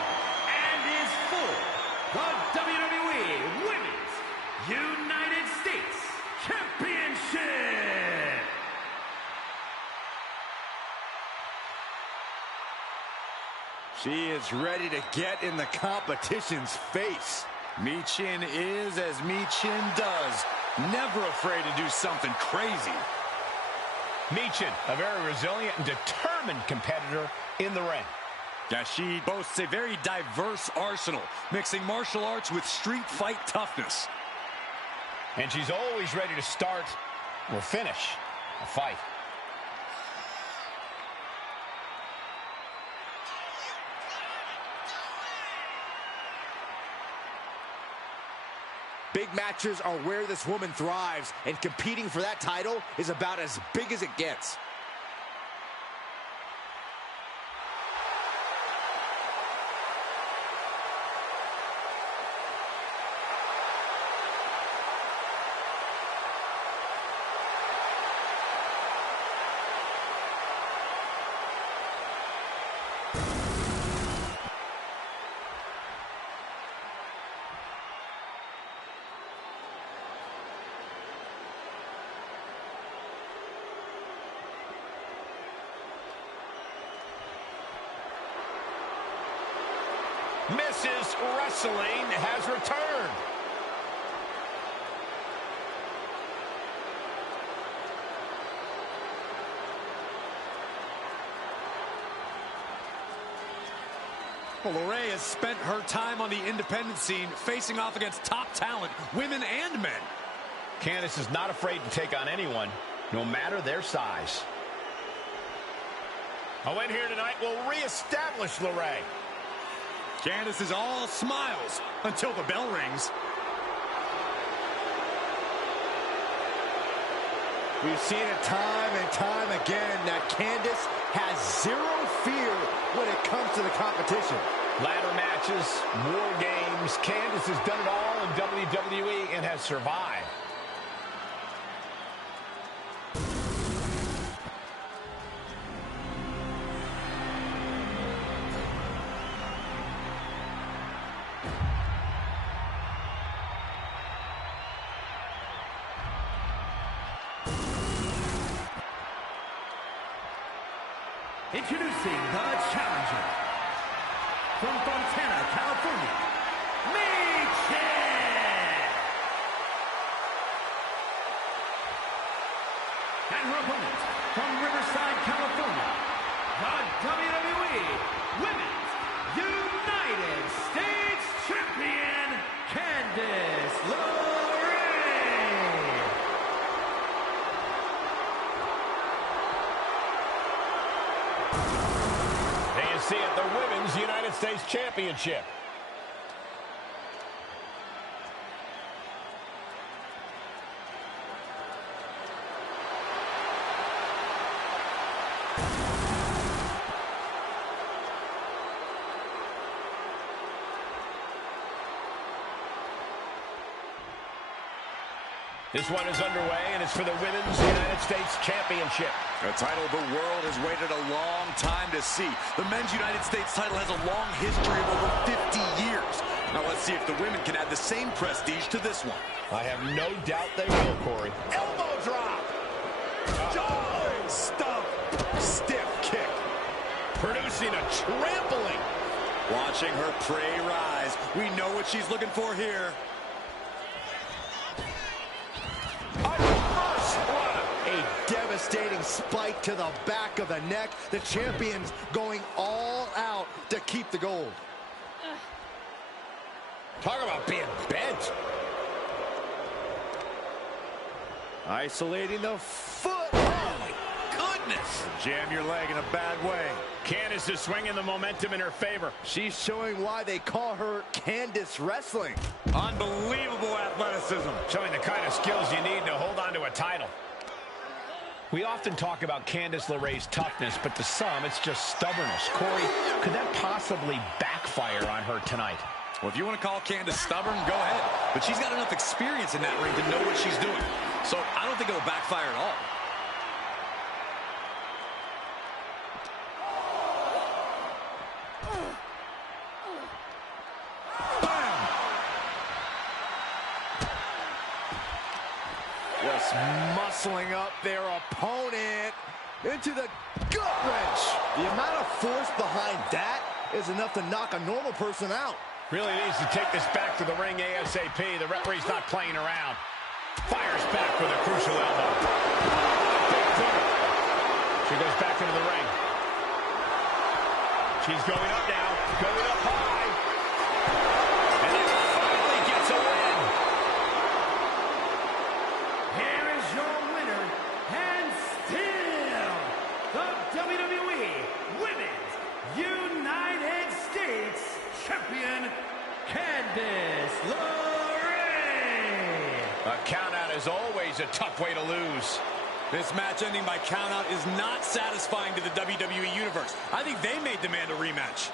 and is for the WWE Women's United States Championship. She is ready to get in the competition's face. Michin is as Michin does. Never afraid to do something crazy. Michin, a very resilient and determined competitor in the ring. Yeah, she boasts a very diverse arsenal, mixing martial arts with street fight toughness. And she's always ready to start or finish a fight. Big matches are where this woman thrives, and competing for that title is about as big as it gets. Mrs. Wrestling has returned. Well, LeRae has spent her time on the independent scene, facing off against top talent, women and men. Candice is not afraid to take on anyone, no matter their size. A win here tonight will reestablish LeRae. Candice is all smiles until the bell rings. We've seen it time and time again that Candice has zero fear when it comes to the competition. Ladder matches, war games. Candice has done it all in WWE and has survived. Introducing the challenger from Fontana, California, Michin! And her opponent from Riverside, California, the WWE Women's United States Champion, Candice LeRae! See it, the Women's United States Championship. This one is underway, and it's for the Women's United States Championship. A title the world has waited a long time to see. The Men's United States title has a long history of over 50 years. Now let's see if the women can add the same prestige to this one. I have no doubt they will, Corey. Elbow drop! Jaw, stump, stiff kick. Producing a trampling. Watching her prey rise. We know what she's looking for here. A devastating spike to the back of the neck. The champion's going all out to keep the gold. Talk about being bent. Isolating the foot. Oh, my goodness. Jam your leg in a bad way. Candice is swinging the momentum in her favor. She's showing why they call her Candice Wrestling. Unbelievable athleticism. Showing the kind of skills you need to hold on to a title. We often talk about Candice LeRae's toughness, but to some, it's just stubbornness. Corey, could that possibly backfire on her tonight? Well, if you want to call Candice stubborn, go ahead. But she's got enough experience in that ring to know what she's doing. So I don't think it will backfire at all. Just muscling up their opponent into the gut wrench. The amount of force behind that is enough to knock a normal person out. Really needs to take this back to the ring ASAP. The referee's not playing around. Fires back with a crucial elbow. Big boot. She goes back into the ring. She's going up now. Going up high. And then finally gets a win. Here is your winner, and still the WWE Women's United States Champion, Candice LeRae. A countout is always a tough way to lose. This match ending by countout is not satisfying to the WWE Universe. I think they may demand a rematch.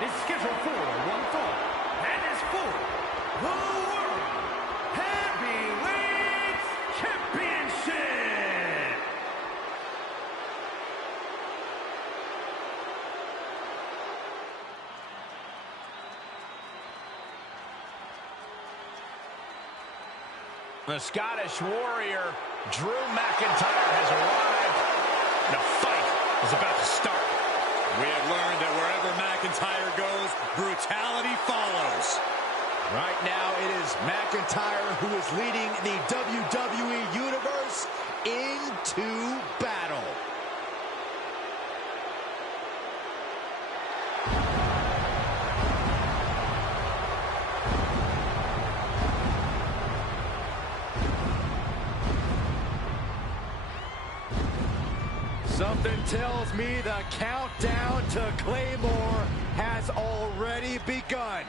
is scheduled for one fall and is for the World Heavyweight Championship. The Scottish Warrior, Drew McIntyre, has arrived. The fight is about to start. We have learned that wherever McIntyre goes, brutality follows. Right now, it is McIntyre who is leading the WWE Universe into battle. Something tells me the countdown to Claymore has already begun.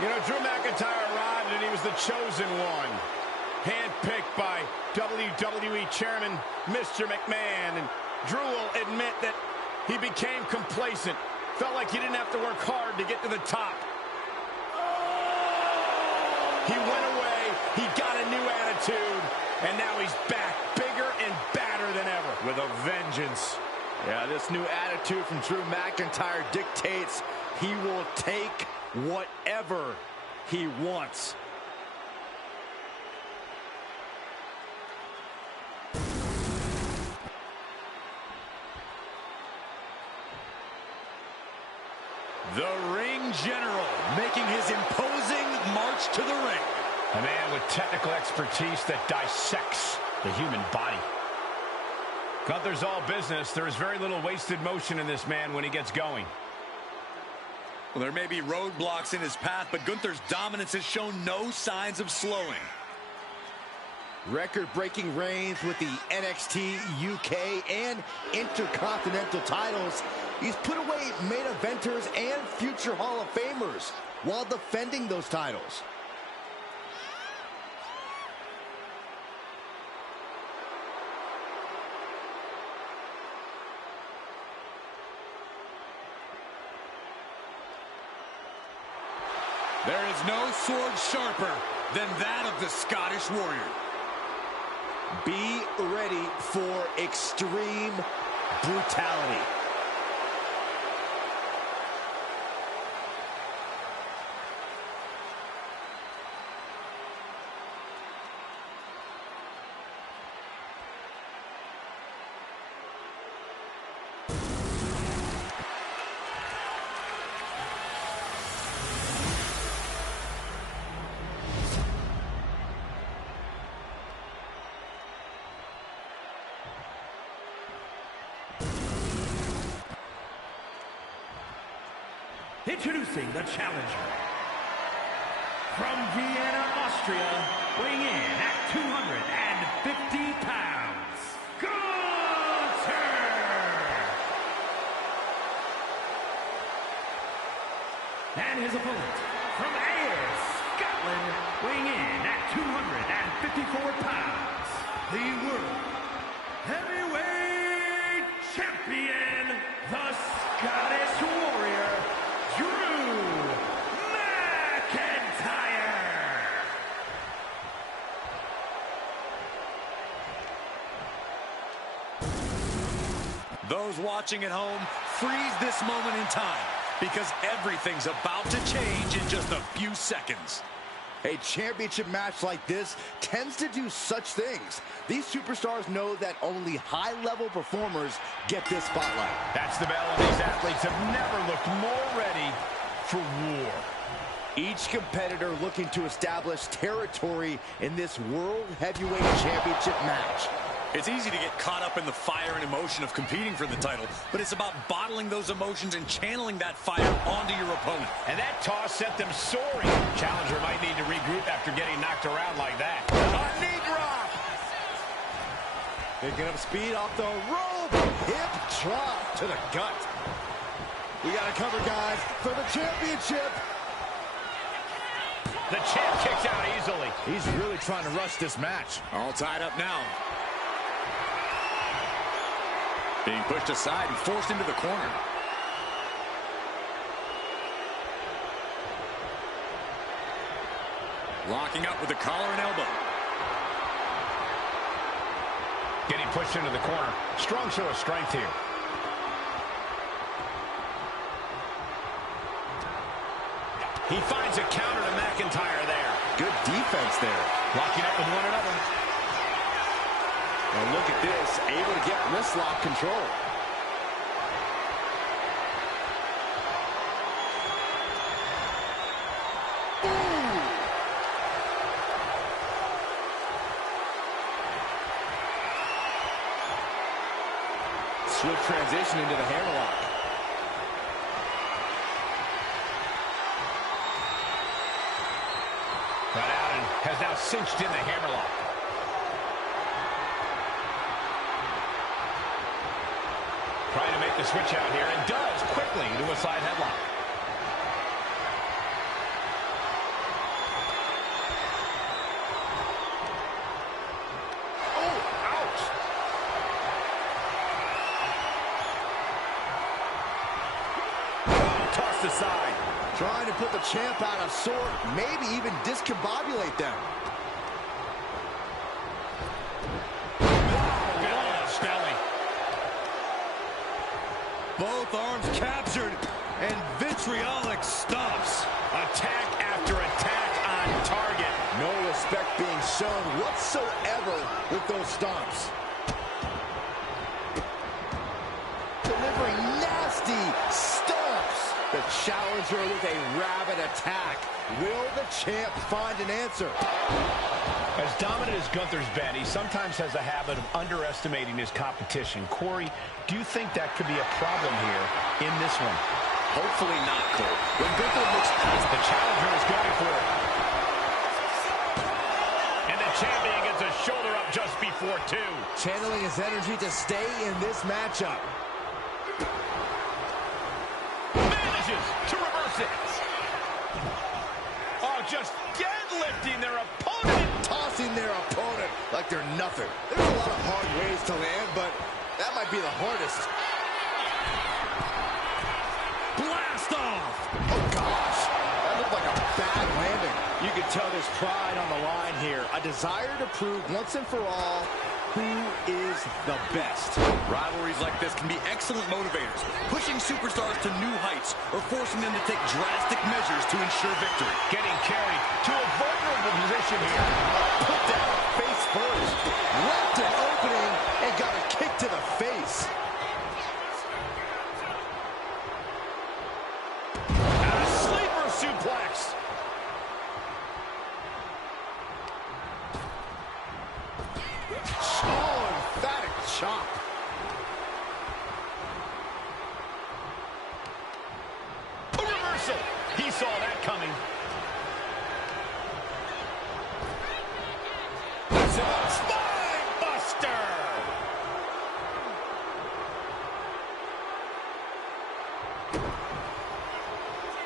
You know, Drew McIntyre arrived and he was the chosen one. Handpicked by WWE Chairman Mr. McMahon. And Drew will admit that he became complacent. Felt like he didn't have to work hard to get to the top. He went away, he got a new attitude, and now he's back bigger and badder than ever. With a vengeance. Yeah, this new attitude from Drew McIntyre dictates he will take whatever he wants. The Ring General making his imposing march to the ring. A man with technical expertise that dissects the human body. Gunther's all business. There is very little wasted motion in this man when he gets going. Well, there may be roadblocks in his path, but Gunther's dominance has shown no signs of slowing. Record-breaking reigns with the NXT, UK, and Intercontinental titles. He's put away main eventers and future Hall of Famers while defending those titles. There is no sword sharper than that of the Scottish Warrior. Be ready for extreme brutality. Introducing the challenger. From Vienna, Austria, weighing in at 250 pounds, Gunther! And his opponent, from Ayr, Scotland, weighing in at 254 pounds, the World Heavyweight Champion, the Scottish Warrior, Drew McIntyre. Those watching at home, freeze this moment in time, because everything's about to change in just a few seconds. A championship match like this tends to do such things. These superstars know that only high-level performers get this spotlight. That's the bell, and these athletes have never looked more ready for war. Each competitor looking to establish territory in this World Heavyweight Championship match. It's easy to get caught up in the fire and emotion of competing for the title, but it's about bottling those emotions and channeling that fire onto your opponent. And that toss sent them soaring. Challenger might need to regroup after getting knocked around like that. A knee drop! Picking up speed off the rope. Hip drop to the gut. We got to cover, guys, for the championship. The champ kicks out easily. He's really trying to rush this match. All tied up now. Being pushed aside and forced into the corner. Locking up with the collar and elbow. Getting pushed into the corner. Strong show of strength here. He finds a counter to McIntyre there. Good defense there. Locking up with one another. And look at this, able to get wrist lock control. Ooh. Swift transition into the hammerlock. Got out and has now cinched in the hammerlock. Trying to make the switch out here, and does quickly to a side headlock. Oh, ouch! Oh, tossed aside. Trying to put the champ out of sort, maybe even discombobulate them. Both arms captured, and vitriolic stomps. Attack after attack on target. No respect being shown whatsoever with those stomps. Delivering nasty stomps. The challenger with a rabid attack. Will the champ find an answer? As dominant as Gunther's been, he sometimes has a habit of underestimating his competition. Corey, do you think that could be a problem here in this one? Hopefully not, Cole. When Gunther looks past, The challenger is going for it. And the champion gets a shoulder up just before two. Channeling his energy to stay in this matchup. Manages to reverse it. Oh, just deadlifting their opponent. Tossing their opponent like they're nothing. There's a lot of hard ways to land, but that might be the hardest. blast off. Oh, gosh. That looked like a bad landing. You can tell there's pride on the line here. A desire to prove once and for all who is the best. Rivalries like this can be excellent motivators, pushing superstars to new heights or forcing them to take drastic measures to ensure victory. Getting carried to a vulnerable position here. Put down face first. Left an opening and got a kick to the face. And a sleeper suplex. Oh, emphatic chop. A reversal. He saw that coming. Spine buster.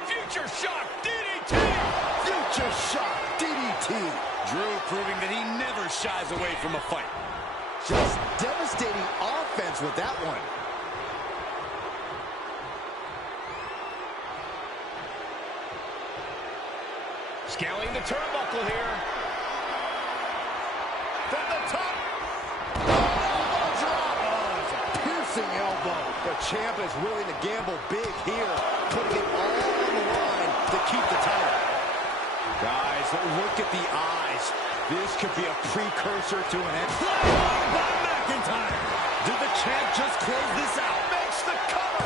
Future shock DDT. Future shock DDT. Drew proving that he never shies away from a fight. Just devastating offense with that one. Scaling the turnbuckle here. From the top. Elbow drop. Oh, it's a piercing elbow. The champ is willing to gamble big here, putting it all on the line to keep the title. Guys, look at the eyes. This could be a precursor to an end. By McIntyre. Did the champ just close this out? Makes the cover.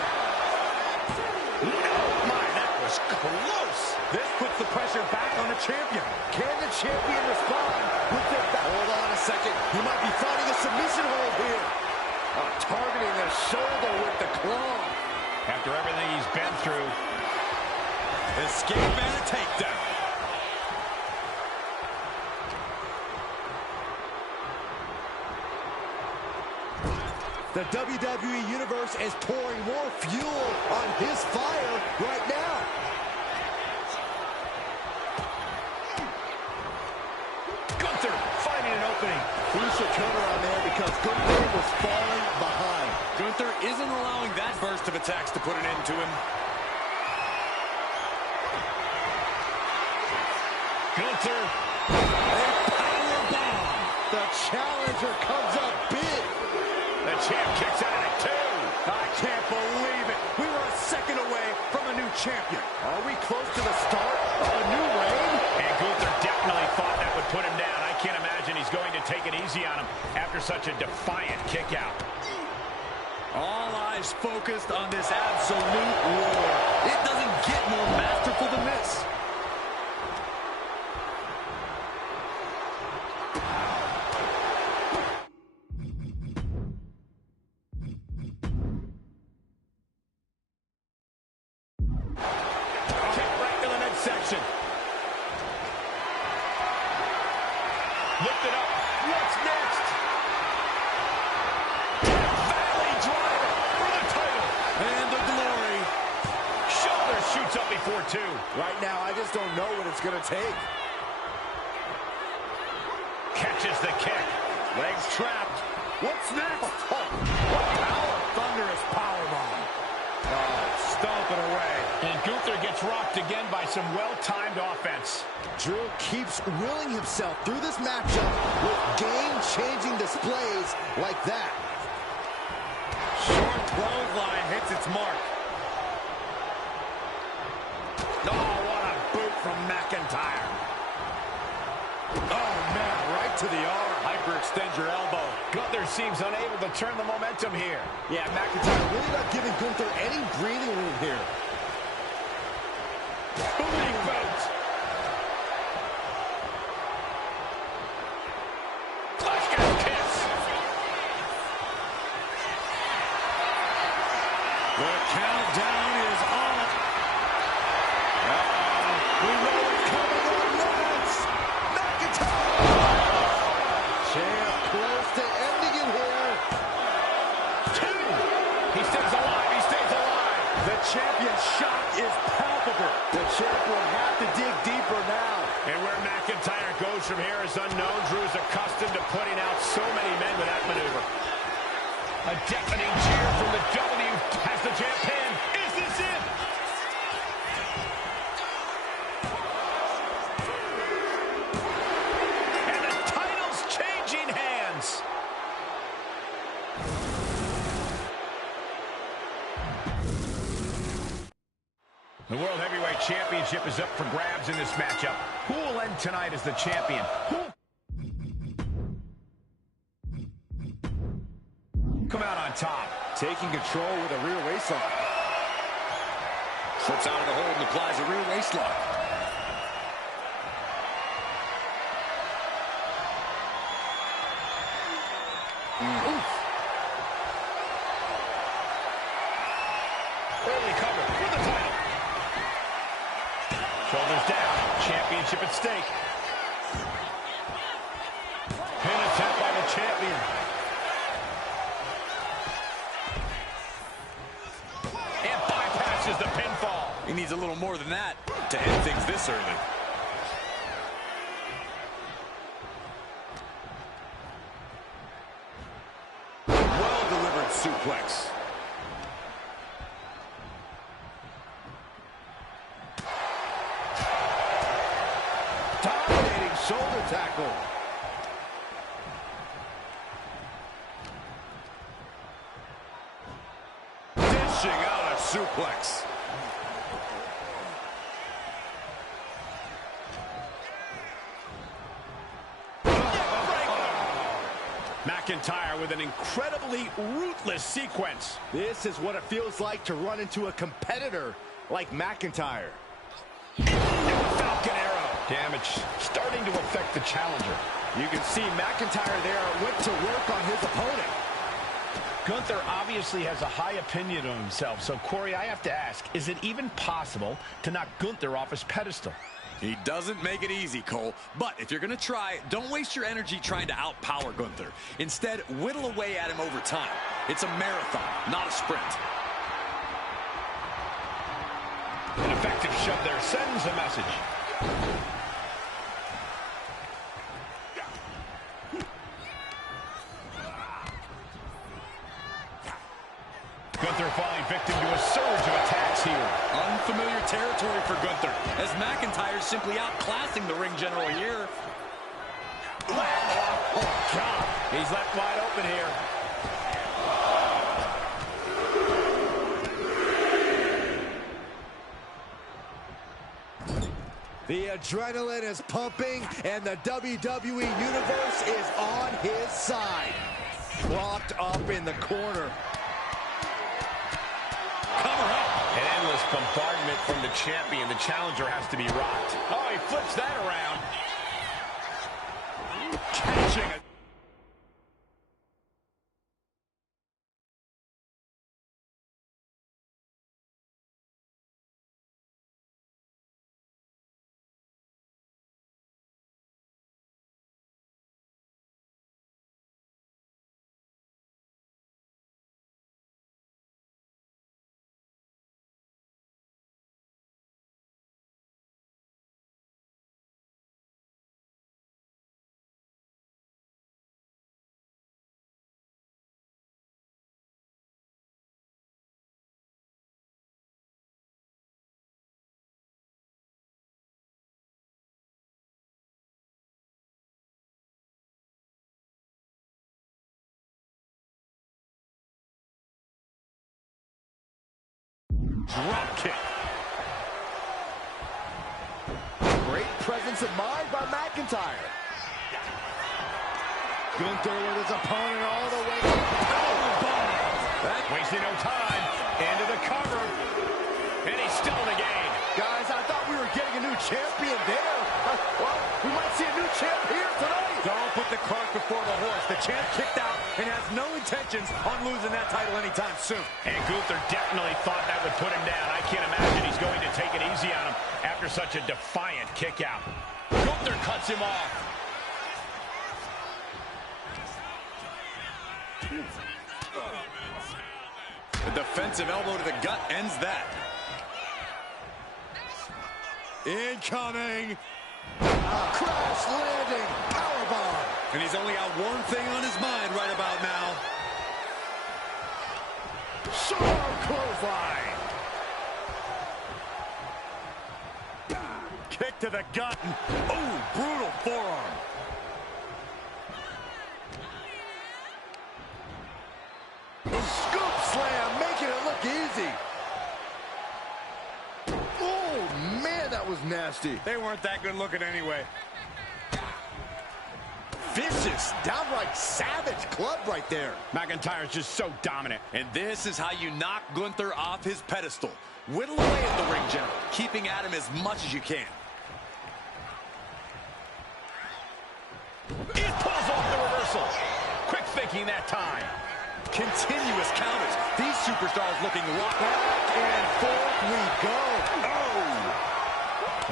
Oh my, that was close. This puts the pressure back on the champion. Can the champion respond with the back? Hold on a second. He might be finding a submission hold here. Targeting the shoulder with the claw. After everything he's been through. Escape and a takedown. The WWE Universe is pouring more fuel on his fire right now. Gunther finding an opening. Crucial turnaround there because Gunther was falling behind. Gunther isn't allowing that burst of attacks to put an end to him. Gunther. A powerbomb. The challenger comes up big. The champ kicks out at 2. I can't believe it. We were a second away from a new champion. Are we close to the start of a new reign? And Gunther definitely thought that would put him down. I can't imagine he's going to take it easy on him after such a defiant kick out. All eyes focused on this absolute war. It doesn't get more masterful than this. Section. Lift it up. What's next? Valley driver for the title. And the glory. Shoulder shoots up before 2. Right now, I just don't know what it's going to take. Catches the kick. Legs trapped. What's next? Oh, what power. Thunderous powerbomb. Oh, stomping away. And Gunther gets rocked again by some well-timed offense. Drew keeps willing himself through this matchup with game-changing displays like that. Short clothesline hits its mark. Oh, what a boot from McIntyre. Oh, man, right to the arm. Hyperextend your elbow. Gunther seems unable to turn the momentum here. Yeah, McIntyre really not giving Gunther any breathing room here. Booty boot. Flashback kiss. The countdown is on. We know it's coming on next. McIntyre. Champ close to ending it here. 2. He stays alive. He stays alive. The champion's shot is palpable. The champ will have to dig deeper now. And where McIntyre goes from here is unknown. Drew is accustomed to putting out so many men with that maneuver. A deafening cheer from the W has the champ pinned. Is this it? And the title's changing hands. The World Heavyweight Championship is up for grabs in this matchup. Who will end tonight as the champion? Come out on top. Taking control with a rear waistlock. Slips out of the hold and applies a rear waistlock. Early cover for the title. Shoulders down. Championship at stake. Pin attempt by the champion. And bypasses the pinfall. He needs a little more than that to end things this early. Well-delivered suplex. Dominating shoulder tackle. Dishing out a suplex. McIntyre with an incredibly ruthless sequence. This is what it feels like to run into a competitor like McIntyre. Falcon arrow. Damage starting to affect the challenger. You can see McIntyre there went to work on his opponent. Gunther obviously has a high opinion of himself, so Corey, I have to ask, is it even possible to knock Gunther off his pedestal? He doesn't make it easy, Cole. But if you're going to try, don't waste your energy trying to outpower Gunther. Instead, whittle away at him over time. It's a marathon, not a sprint. An effective shove there sends a message. Gunther falling victim to a surge of attacks here. Unfamiliar territory for Gunther, as McIntyre's simply outclassing the ring general here. Oh, God. He's left wide open here. The adrenaline is pumping, and the WWE Universe is on his side. Propped up in the corner. Cover up. An endless bombardment from the champion. The challenger has to be rocked. Oh, he flips that around. Catching it. Drop kick. Great presence of mind by McIntyre. Gunther with his opponent all the way. Wasting no time. Into the cover. And he's still in the game. Guys, I thought we were getting a new champion there. Well, we might see a new champ here tonight. Don't put the cart before the horse. The champ kicked out and has no intentions on losing that title anytime soon. And Gunther definitely thought that would put him down. I can't imagine he's going to take it easy on him after such a defiant kick out. Gunther cuts him off. The defensive elbow to the gut ends that. Incoming. Crash landing. Powerbomb. And he's only got one thing on his mind right about now. Sharp clothesline. Kick to the gut. Oh, brutal forearm. Scoop slam, making it look easy. Oh, man, that was nasty. They weren't that good looking anyway. Vicious, downright savage club right there. McIntyre's just so dominant. And this is how you knock Gunther off his pedestal. Whittle away at the ring general, keeping at him as much as you can. He pulls off the reversal. Quick thinking that time. Continuous counters. These superstars looking locked. Back and forth we go. Oh!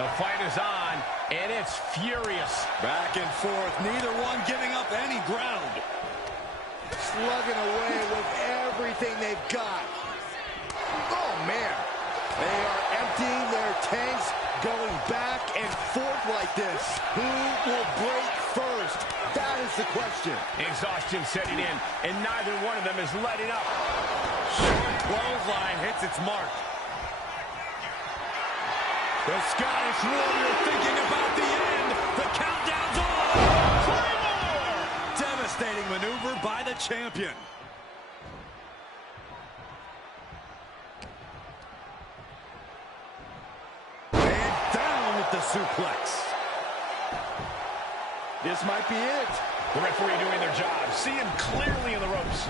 The fight is on, and it's furious. Back and forth, neither one giving up any ground. Slugging away with everything they've got. Oh, man. They are emptying their tanks, going back and forth like this. Who will break first? That is the question. Exhaustion setting in, and neither one of them is letting up. Short clothesline hits its mark. The Scottish Warrior thinking about the end. The countdown's on. Devastating maneuver by the champion. And down with the suplex. This might be it. The referee doing their job. See him clearly in the ropes.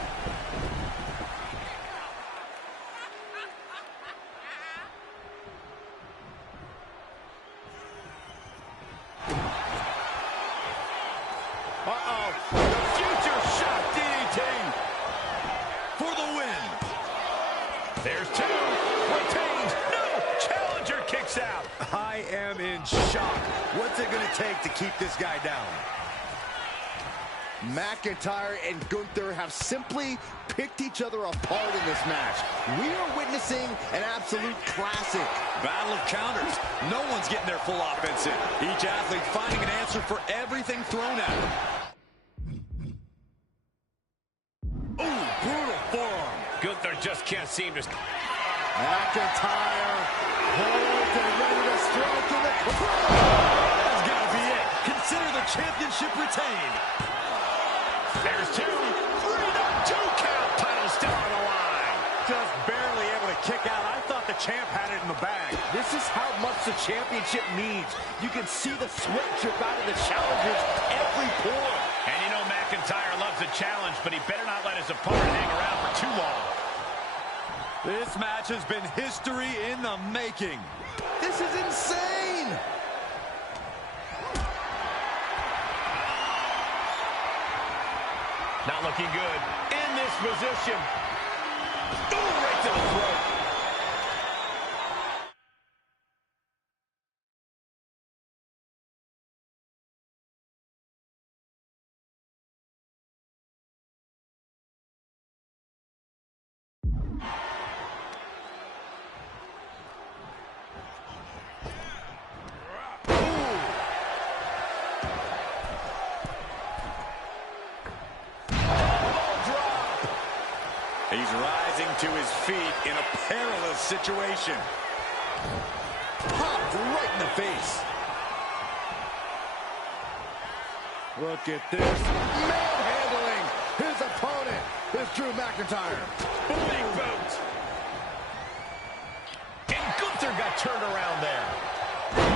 Uh-oh. The future shock DDT. For the win. There's two. Retains. No. Challenger kicks out. I am in shock. What's it going to take to keep this guy down? McIntyre and Gunther have simply picked each other apart in this match. We are witnessing an absolute classic. Battle of counters. No one's getting their full offense in. Each athlete finding an answer for everything thrown at him. Ooh, brutal forearm. Gunther just can't seem to... McIntyre holds and ready to strike in the corner. That's got to be it. Consider the championship retained. There's two. 2 count. Title still on the line. Just barely able to kick out. I thought the champ had it in the bag. This is how much the championship means. You can see the sweat drip out of the challengers every pore. And you know McIntyre loves a challenge, but he better not let his opponent hang around for too long. This match has been history in the making. This is insane. Not looking good in this position. Ooh, right to the throat. He's rising to his feet in a perilous situation. Popped right in the face. Look at this. Manhandling his opponent is Drew McIntyre. Big boot. And Gunther got turned around there.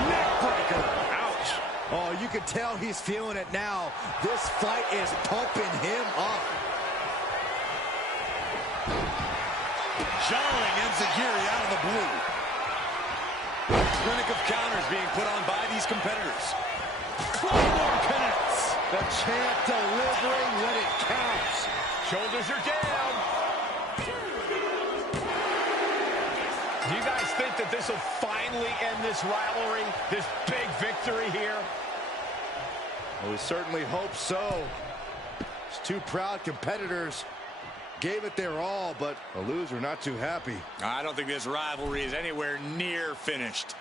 Neckbreaker. Ouch. Oh, you can tell he's feeling it now. This fight is pumping him up. Jarring enziguri out of the blue. Clinic of counters being put on by these competitors. Claymore connects. The champ delivering when it counts. Shoulders are down. Do you guys think that this will finally end this rivalry? This big victory here? Well, we certainly hope so. These two proud competitors gave it their all, but the loser not too happy. I don't think this rivalry is anywhere near finished.